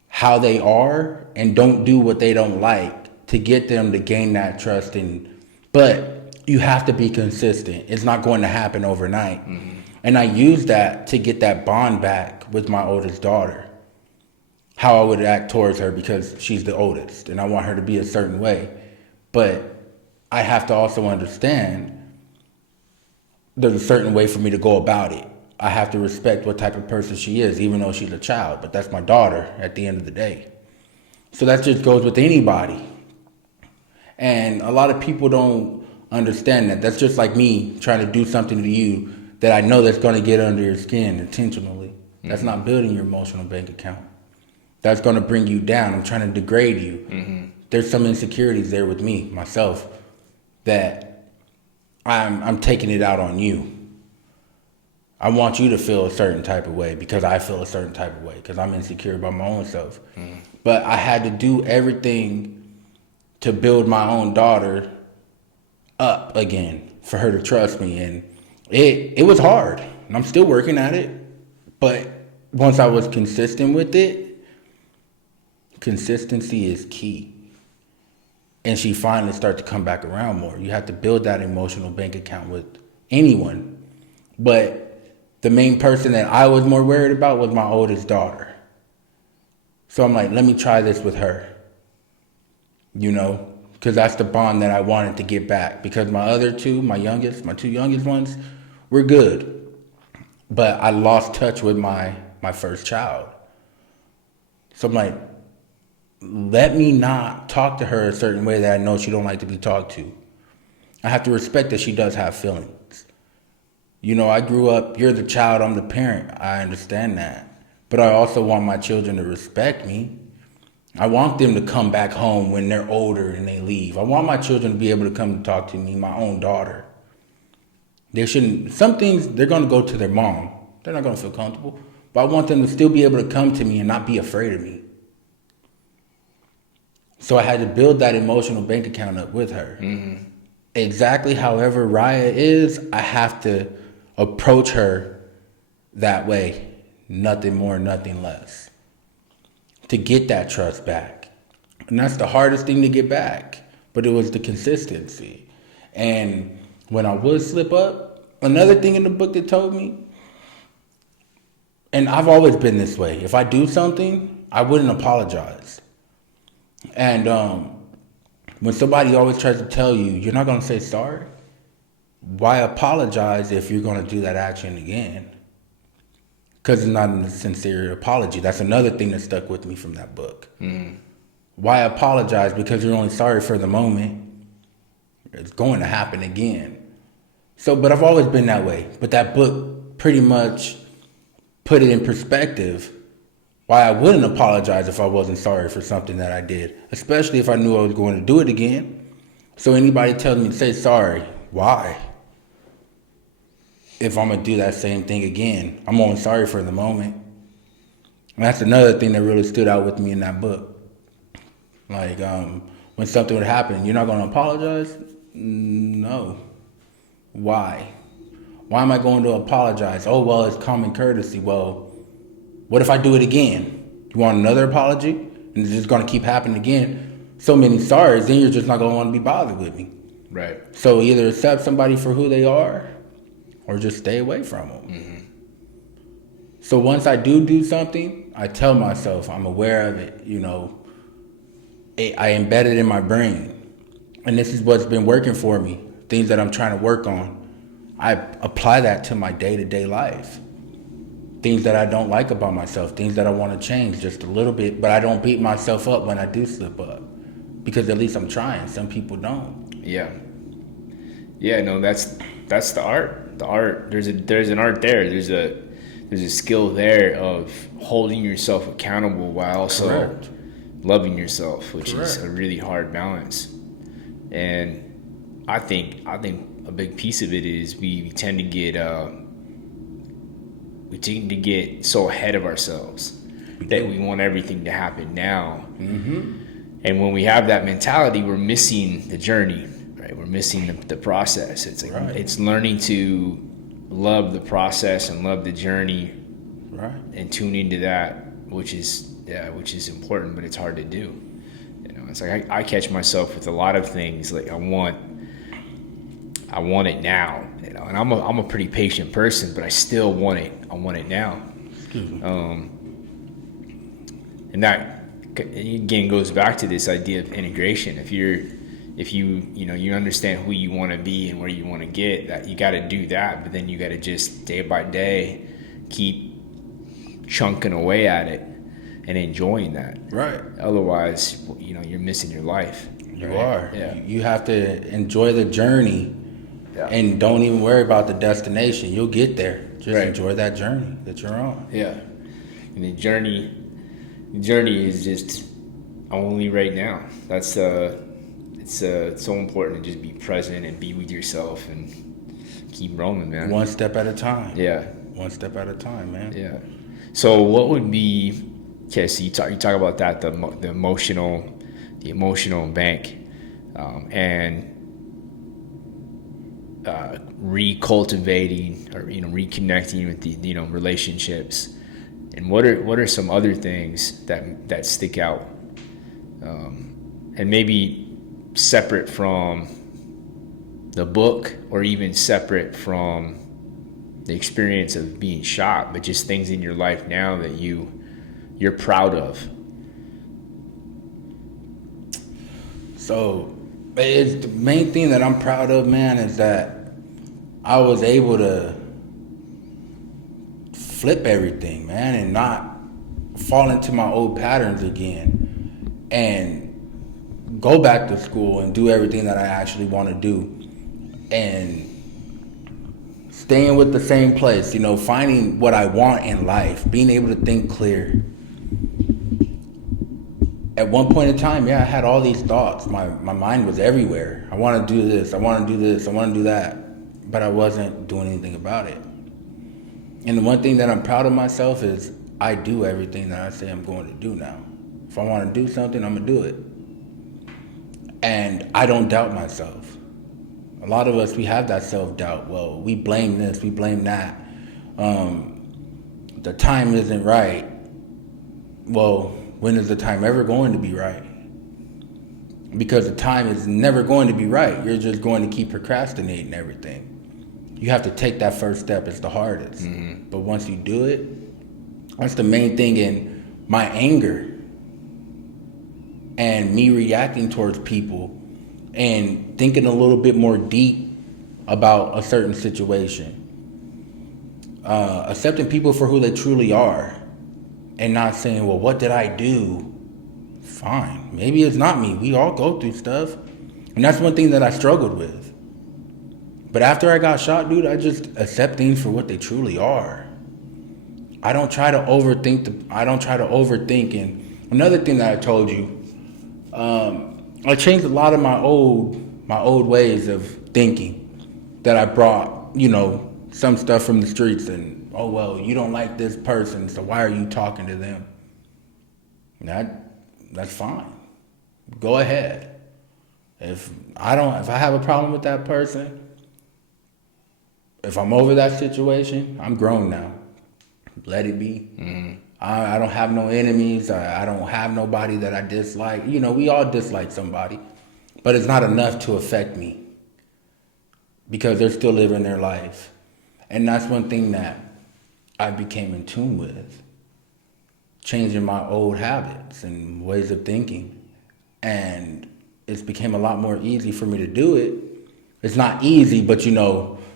how they are, and don't do what they don't like to get them to gain that trust. But you have to be consistent. It's not going to happen overnight. Mm-hmm. And I used that to get that bond back with my oldest daughter. How I would act towards her, because she's the oldest and I want her to be a certain way. But I have to also understand there's a certain way for me to go about it. I have to respect what type of person she is, even though she's a child. But that's my daughter at the end of the day. So that just goes with anybody. And a lot of people don't understand that. That's just like me trying to do something to you that I know that's going to get under your skin intentionally. Mm-hmm. That's not building your emotional bank account. That's going to bring you down. I'm trying to degrade you. Mm-hmm. There's some insecurities there with me, myself, that I'm taking it out on you. I want you to feel a certain type of way because I feel a certain type of way because I'm insecure about my own self. Mm. But I had to do everything to build my own daughter up again for her to trust me. And it was hard. And I'm still working at it. But once I was consistent with it, consistency is key. And she finally started to come back around more. You have to build that emotional bank account with anyone. But the main person that I was more worried about was my oldest daughter. So I'm like, let me try this with her. Because that's the bond that I wanted to get back. Because my other two, my two youngest ones, were good. But I lost touch with my first child. So I'm like, let me not talk to her a certain way that I know she don't like to be talked to. I have to respect that she does have feelings. I grew up, you're the child, I'm the parent. I understand that. But I also want my children to respect me. I want them to come back home when they're older and they leave. I want my children to be able to come and talk to me, my own daughter. Some things, they're going to go to their mom. They're not going to feel comfortable. But I want them to still be able to come to me and not be afraid of me. So I had to build that emotional bank account up with her. Mm-hmm. Exactly however Raya is, I have to approach her that way. Nothing more, nothing less. To get that trust back. And that's the hardest thing to get back. But it was the consistency. And when I would slip up, another thing in the book that told me, and I've always been this way. If I do something, I wouldn't apologize. And when somebody always tries to tell you, you're not going to say sorry, why apologize if you're going to do that action again? Because it's not a sincere apology. That's another thing that stuck with me from that book. Mm. Why apologize? Because you're only sorry for the moment. It's going to happen again. But I've always been that way. But that book pretty much put it in perspective why I wouldn't apologize if I wasn't sorry for something that I did, especially if I knew I was going to do it again. So anybody tells me to say sorry, why? If I'm going to do that same thing again, I'm only sorry for the moment. And that's another thing that really stood out with me in that book. Like, when something would happen, you're not going to apologize? No. Why? Why am I going to apologize? Oh, well, it's common courtesy. Well, what if I do it again? You want another apology? And it's just going to keep happening again. So many sorries, then you're just not going to want to be bothered with me. Right. So either accept somebody for who they are or just stay away from them. Mm-hmm. So once I do something, I tell myself I'm aware of it. I embed it in my brain. And this is what's been working for me. Things that I'm trying to work on. I apply that to my day-to-day life. Things that I don't like about myself, things that I want to change just a little bit, but I don't beat myself up when I do slip up, because at least I'm trying. Some people don't. Yeah. No, that's the art. The art. There's an art there. There's a skill there of holding yourself accountable while also Correct. loving yourself, which Correct. is a really hard balance. And I think a big piece of it is we tend to get so ahead of ourselves that we want everything to happen now. And when we have that mentality, we're missing the journey, right? We're missing the process. It's like it's learning to love the process and love the journey, and tune into that, which is important, but it's hard to do. It's like I catch myself with a lot of things. Like I want it now, and I'm a pretty patient person, but I still want it. I want it now. And that again goes back to this idea of integration. If you understand who you want to be and where you want to get, that you got to do that, but then you got to just day by day keep chunking away at it and enjoying that. Right. Otherwise, you're missing your life. You right? are. Yeah. You have to enjoy the journey, and don't even worry about the destination. You'll get there. Just enjoy that journey that you're on. Yeah. And the journey is just only right now. That's it's so important to just be present and be with yourself and keep rolling, man. One step at a time. Yeah. One step at a time, man. Yeah. So what would be? Okay, so you talk about that, the emotional bank, and recultivating or reconnecting with the relationships. And what are some other things that stick out, and maybe separate from the book or even separate from the experience of being shot, but just things in your life now that you're proud of? So, it's the main thing that I'm proud of, man, is that I was able to flip everything, man, and not fall into my old patterns again, and go back to school and do everything that I actually want to do, and staying with the same place, finding what I want in life, being able to think clear. At one point in time, I had all these thoughts. My mind was everywhere. I want to do this. I want to do this. I want to do that. But I wasn't doing anything about it. And the one thing that I'm proud of myself is I do everything that I say I'm going to do now. If I want to do something, I'm going to do it. And I don't doubt myself. A lot of us, we have that self-doubt. Well, we blame this, we blame that. The time isn't right. Well, when is the time ever going to be right? Because the time is never going to be right. You're just going to keep procrastinating everything. You have to take that first step. It's the hardest. Mm-hmm. But once you do it, that's the main thing in my anger and me reacting towards people and thinking a little bit more deep about a certain situation. Accepting people for who they truly are. And not saying, well, what did I do? Fine. Maybe it's not me. We all go through stuff. And that's one thing that I struggled with. But after I got shot, dude, I just accept things for what they truly are. I don't try to overthink. And another thing that I told you, I changed a lot of my old ways of thinking that I brought, some stuff from the streets and, oh, well, you don't like this person, so why are you talking to them? That's fine. Go ahead. If I have a problem with that person, if I'm over that situation, I'm grown now. Let it be. Mm-hmm. I don't have no enemies. I don't have nobody that I dislike. We all dislike somebody, but it's not enough to affect me because they're still living their life. And that's one thing that I became in tune with, changing my old habits and ways of thinking. And it's became a lot more easy for me to do it. It's not easy, but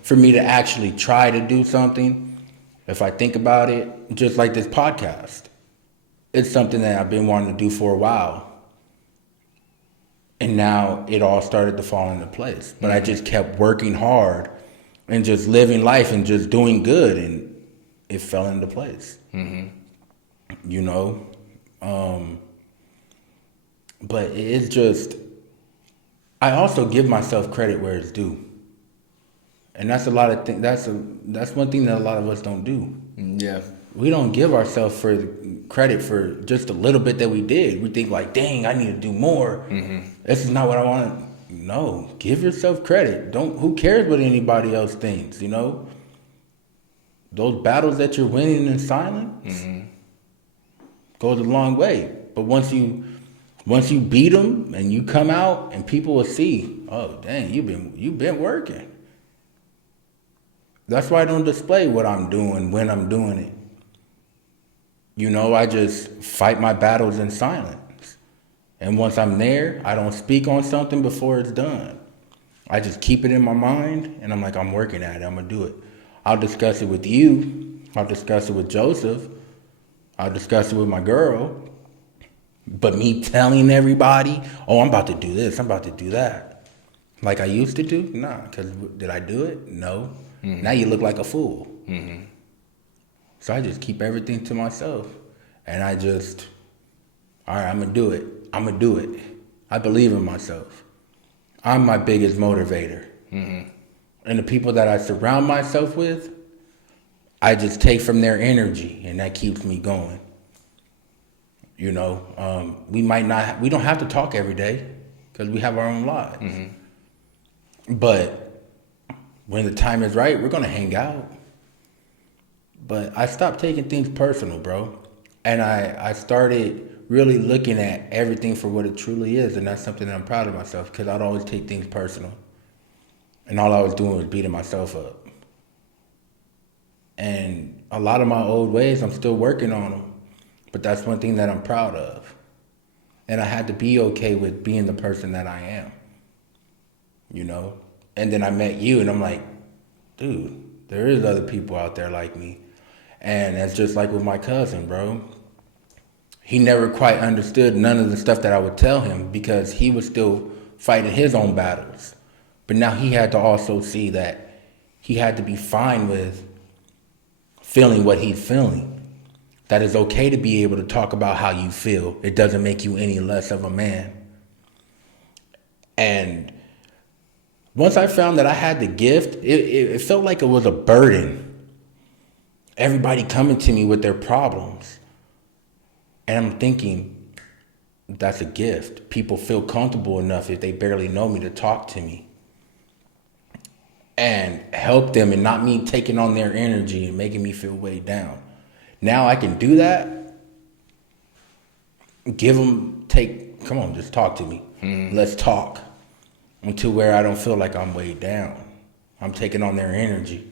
for me to actually try to do something, if I think about it, just like this podcast, it's something that I've been wanting to do for a while. And now it all started to fall into place. But I just kept working hard and just living life and just doing good, and it fell into place. Mm-hmm. But it's just, I also give myself credit where it's due. And that's a lot of things. That's one thing that a lot of us don't do. Yeah. We don't give ourselves for the credit for just a little bit that we did. We think like, dang, I need to do more. This is not what I want. No, give yourself credit. Don't. Who cares what anybody else thinks? You know, those battles that you're winning in silence goes a long way. But once you beat them and you come out and people will see, oh dang, you've been working. That's why I don't display what I'm doing when I'm doing it. You know, I just fight my battles in silence. And once I'm there, I don't speak on something before it's done. I just keep it in my mind and I'm like, I'm working at it. I'm going to do it. I'll discuss it with you. I'll discuss it with Joseph. I'll discuss it with my girl. But me telling everybody, oh, I'm about to do this, I'm about to do that, like I used to do? Nah, because did I do it? No. Now you look like a fool. So I just keep everything to myself. And I just, all right, I'm going to do it. I'm going to do it. I believe in myself. I'm my biggest motivator. And the people that I surround myself with, I just take from their energy, and that keeps me going. You know, we don't have to talk every day because we have our own lives. But when the time is right, we're going to hang out. But I stopped taking things personal, bro. And I started really looking at everything for what it truly is. And that's something that I'm proud of myself, because I'd always take things personal. And all I was doing was beating myself up. And a lot of my old ways, I'm still working on them. But that's one thing that I'm proud of. And I had to be okay with being the person that I am. You know? And then I met you and I'm like, dude, there is other people out there like me. And that's just like with my cousin, bro. He never quite understood none of the stuff that I would tell him because he was still fighting his own battles. But now he had to also see that he had to be fine with feeling what he's feeling. That it's okay to be able to talk about how you feel. It doesn't make you any less of a man. And once I found that I had the gift, it felt like it was a burden. Everybody coming to me with their problems. And I'm thinking, that's a gift. People feel comfortable enough if they barely know me to talk to me. And help them, and not me taking on their energy and making me feel weighed down. Now I can do that. Come on, just talk to me. Let's talk. Until where I don't feel like I'm weighed down. I'm taking on their energy.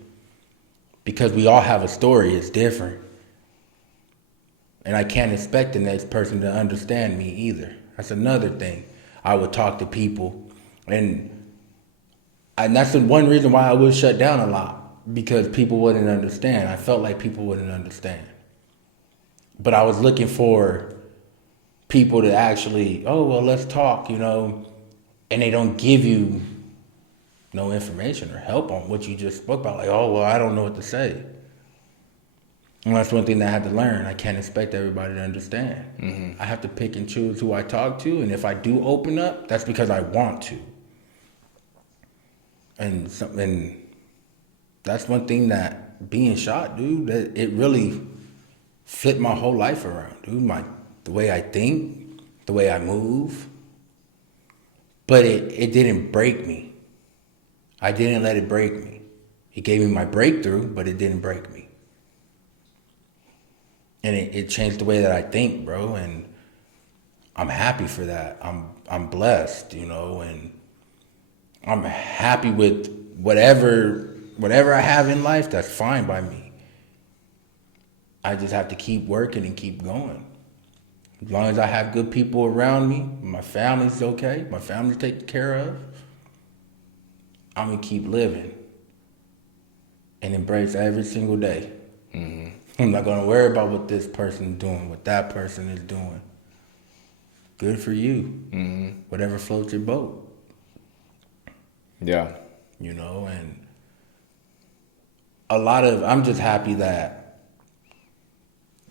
Because we all have a story, it's different. And I can't expect the next person to understand me either. That's another thing. I would talk to people, and that's the one reason why I would shut down a lot, because people wouldn't understand. I felt like people wouldn't understand. But I was looking for people to actually, oh, well, let's talk, you know, and they don't give you no information or help on what you just spoke about. Like, oh, well, I don't know what to say. And that's one thing that I had to learn. I can't expect everybody to understand. I have to pick and choose who I talk to, and if I do open up, that's because I want to. And that's one thing that being shot, dude, that it really flipped my whole life around, dude. The way I think, the way I move. But it didn't break me. I didn't let it break me. It gave me my breakthrough, but it didn't break me. And it changed the way that I think, bro. And I'm happy for that. I'm blessed, you know, and I'm happy with whatever I have in life. That's fine by me. I just have to keep working and keep going. As long as I have good people around me, my family's okay, my family's taken care of, I'm going to keep living and embrace every single day. I'm not going to worry about what this person's doing, what that person is doing. Good for you. Whatever floats your boat. Yeah. You know, and I'm just happy that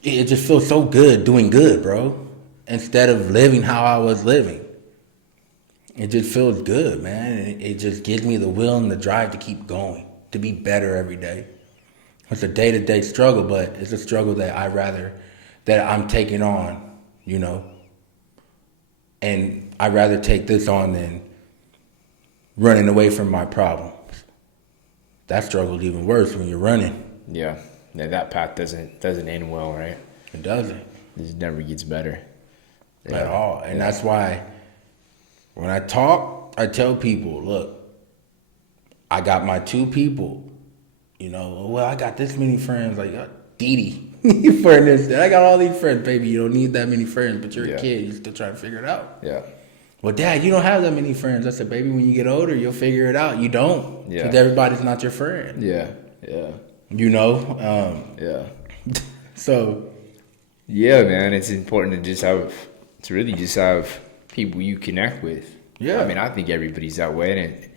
it just feels so good doing good, bro. Instead of living how I was living. It just feels good, man. It just gives me the will and the drive to keep going. to be better every day. It's a day-to-day struggle, but it's a struggle that I'm taking on, you know. And I'd rather take this on than running away from my problems. That struggle's even worse when you're running. Yeah. That path doesn't end well, right? It doesn't. It never gets better. At all. And that's why when I talk, I tell people, look, I got my 2 people. You know, well, I got this many friends, like Dee for instance. I got all these friends, baby. You don't need that many friends, but you're a kid. You're still trying to figure it out. Yeah. Well, Dad, you don't have that many friends. I said, baby, when you get older, you'll figure it out. You don't. Yeah. Because everybody's not your friend. Yeah. Yeah. You know? Yeah. So. Yeah, man. It's important to really just have people you connect with. Yeah. I mean, I think everybody's that way. And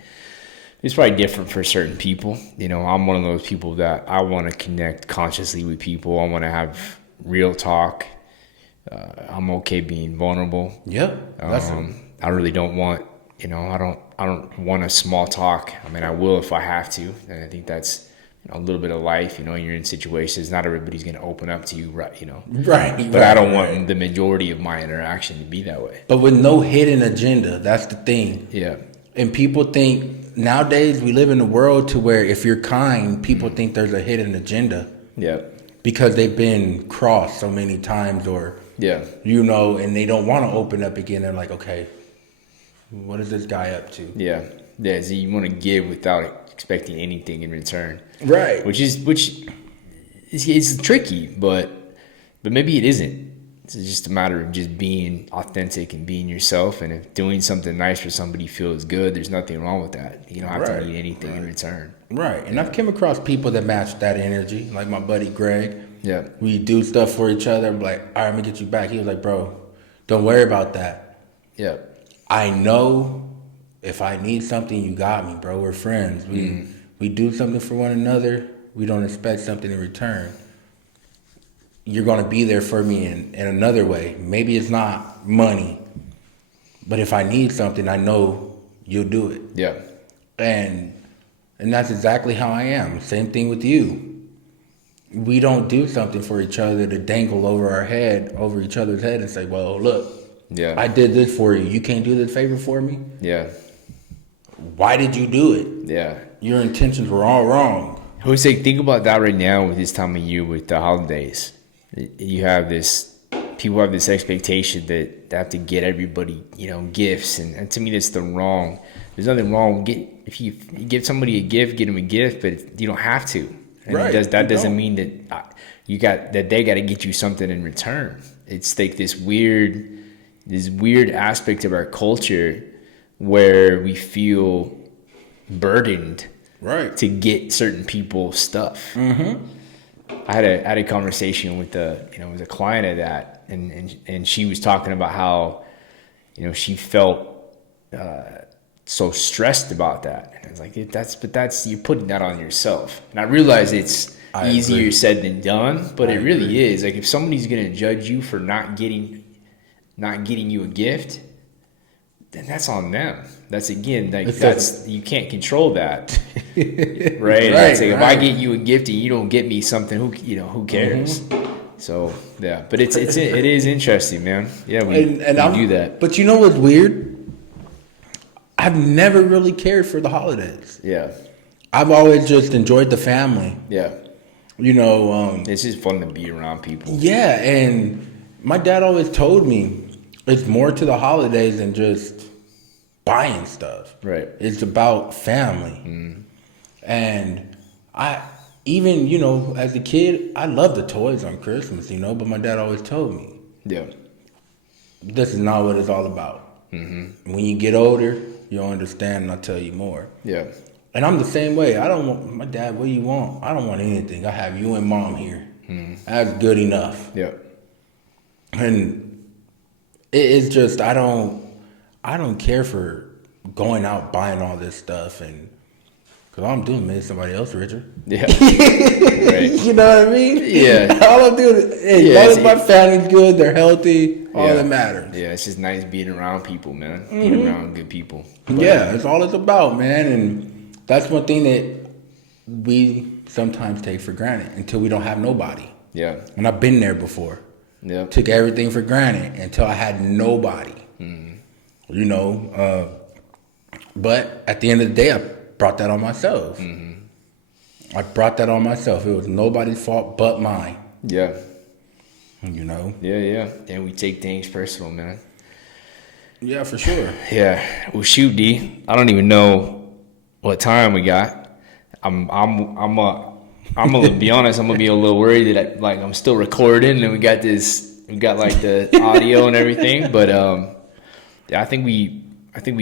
it's probably different for certain people. You know, I'm one of those people that I want to connect consciously with people. I want to have real talk. I'm okay being vulnerable. Yep. I really don't want, I don't want a small talk. I mean, I will if I have to. And I think that's a little bit of life. You're in situations. Not everybody's going to open up to you, right? Right. But I don't want the majority of my interaction to be that way. But with no hidden agenda, that's the thing. Yeah. And people think nowadays we live in a world to where if you're kind, people think there's a hidden agenda. Yeah. Because they've been crossed so many times, or and they don't want to open up again. They're like, okay, what is this guy up to? Yeah. Yeah. So you want to give without expecting anything in return. Right. Which is tricky, but maybe it isn't. It's just a matter of just being authentic and being yourself. And if doing something nice for somebody feels good, there's nothing wrong with that. You don't have to need anything in return. Right. And I've come across people that match that energy, like my buddy Greg. Yeah. We do stuff for each other. I'm like, all right, I'm going to get you back. He was like, bro, don't worry about that. Yeah. I know if I need something, you got me, bro. We're friends. We do something for one another. We don't expect something in return. You're going to be there for me in another way. Maybe it's not money, but if I need something, I know you'll do it. Yeah. And that's exactly how I am. Same thing with you. We don't do something for each other to dangle over each other's head and say, well, look, I did this for you. You can't do this favor for me? Yeah. Why did you do it? Yeah. Your intentions were all wrong. Jose, think about that right now with this time of year with the holidays. People have this expectation that they have to get everybody, gifts. And to me, that's there's nothing wrong. If you give somebody a gift, get them a gift, but you don't have to. And that doesn't mean that they got to get you something in return. It's like this weird aspect of our culture where we feel burdened to get certain people stuff. Mm-hmm. I had a conversation with with a client of that, and she was talking about how she felt so stressed about that, and I was like, that's you're putting that on yourself. And I realize it's easier said than done, but it really is. Like if somebody's gonna judge you for not getting you a gift, then that's on them. That's you can't control that, right? If I get you a gift and you don't get me something, who cares? Mm-hmm. So yeah, but it is interesting, man. Yeah, we do that. But you know what's weird? I've never really cared for the holidays. Yeah, I've always just enjoyed the family. Yeah, it's just fun to be around people. Yeah, and my dad always told me it's more to the holidays than just buying stuff. Right. It's about family. Mm. And I even, as a kid, I loved the toys on Christmas, but my dad always told me, this is not what it's all about. Mm-hmm. When you get older, you'll understand and I'll tell you more. Yeah. And I'm the same way. I don't want, my dad, what do you want? I don't want anything. I have you and mom here. Mm. That's good enough. Yeah. And it's just, I don't care for going out buying all this stuff, and because all I'm doing is making somebody else richer. Yeah. Right. You know what I mean? Yeah. All I'm doing is, as long as my family's good, they're healthy, all that matters. Yeah, it's just nice being around people, man. Being around good people. But, that's all it's about, man. And that's one thing that we sometimes take for granted until we don't have nobody. Yeah. And I've been there before. Yeah. Took everything for granted until I had nobody. You know, but at the end of the day, I brought that on myself. I brought that on myself. It was nobody's fault but mine. Yeah. You know? Yeah. And we take things personal, man. Yeah, for sure. Yeah. Well, shoot, D. I don't even know what time we got. I'm gonna be honest. I'm gonna be a little worried that I'm still recording and we got like the audio and everything. But yeah, I think we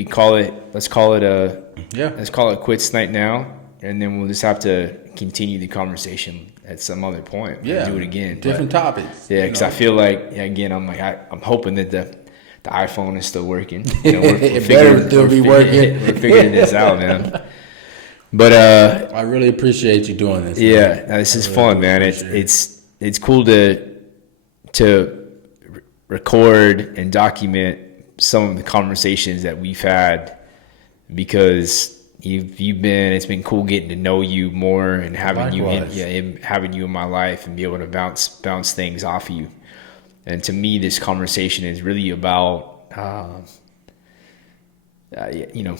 call it. Let's call it quits night now, and then we'll just have to continue the conversation at some other point. Yeah, do it again. Different topics. Yeah, because I feel like again, I'm hoping that the iPhone is still working. You know, it better still be working. We're figuring this out, man. But I really appreciate you doing this. Yeah, this is fun, man. It's cool to record and document some of the conversations that we've had, because it's been cool getting to know you more and having having you in my life and be able to bounce things off of you. And to me, this conversation is really about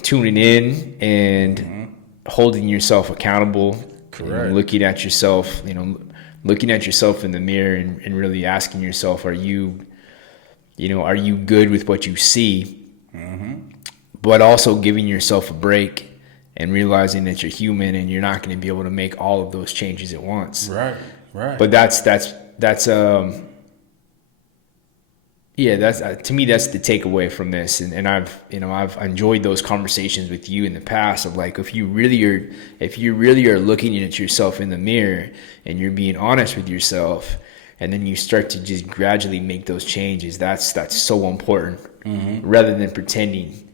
tuning in and holding yourself accountable. Correct. Looking at yourself in the mirror and really asking yourself, are you good with what you see? But also giving yourself a break and realizing that you're human and you're not going to be able to make all of those changes at once. Right. But that's to me, that's the takeaway from this. And I've enjoyed those conversations with you in the past of like, if you really are looking at yourself in the mirror and you're being honest with yourself, and then you start to just gradually make those changes, that's so important, rather than pretending,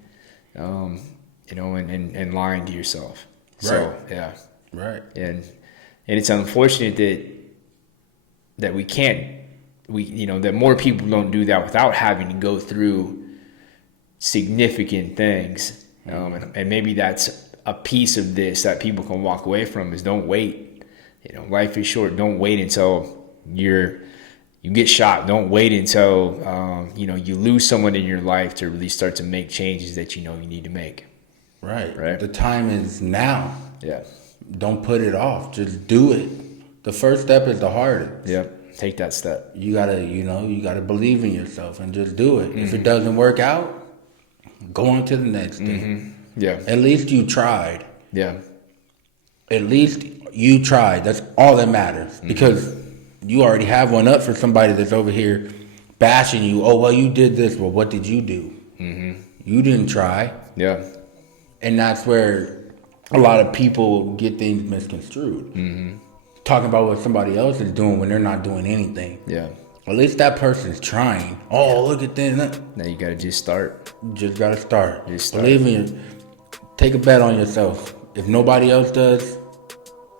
and lying to yourself. Right. So, yeah. Right. And it's unfortunate that we can't, that more people don't do that without having to go through significant things. And maybe that's a piece of this that people can walk away from, is don't wait. Life is short. Don't wait until you get shot. Don't wait until, you lose someone in your life to really start to make changes that you need to make. Right. The time is now. Yeah. Don't put it off. Just do it. The first step is the hardest. Yep. Take that step. You gotta believe in yourself and just do it. If it doesn't work out, go on to the next thing. Yeah. At least you tried. Yeah. At least you tried. That's all that matters. Because you already have one up for somebody that's over here bashing you. Oh, well, you did this. Well, what did you do? You didn't try. Yeah. And that's where a lot of people get things misconstrued. Talking about what somebody else is doing when they're not doing anything. Yeah. At least that person's trying. Oh, look at this. Now you gotta just start. You just gotta start. Just start. Believe in you. Take a bet on yourself. If nobody else does,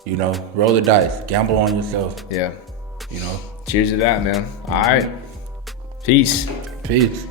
roll the dice. Gamble on yourself. Yeah. Cheers to that, man. All right. Peace. Peace.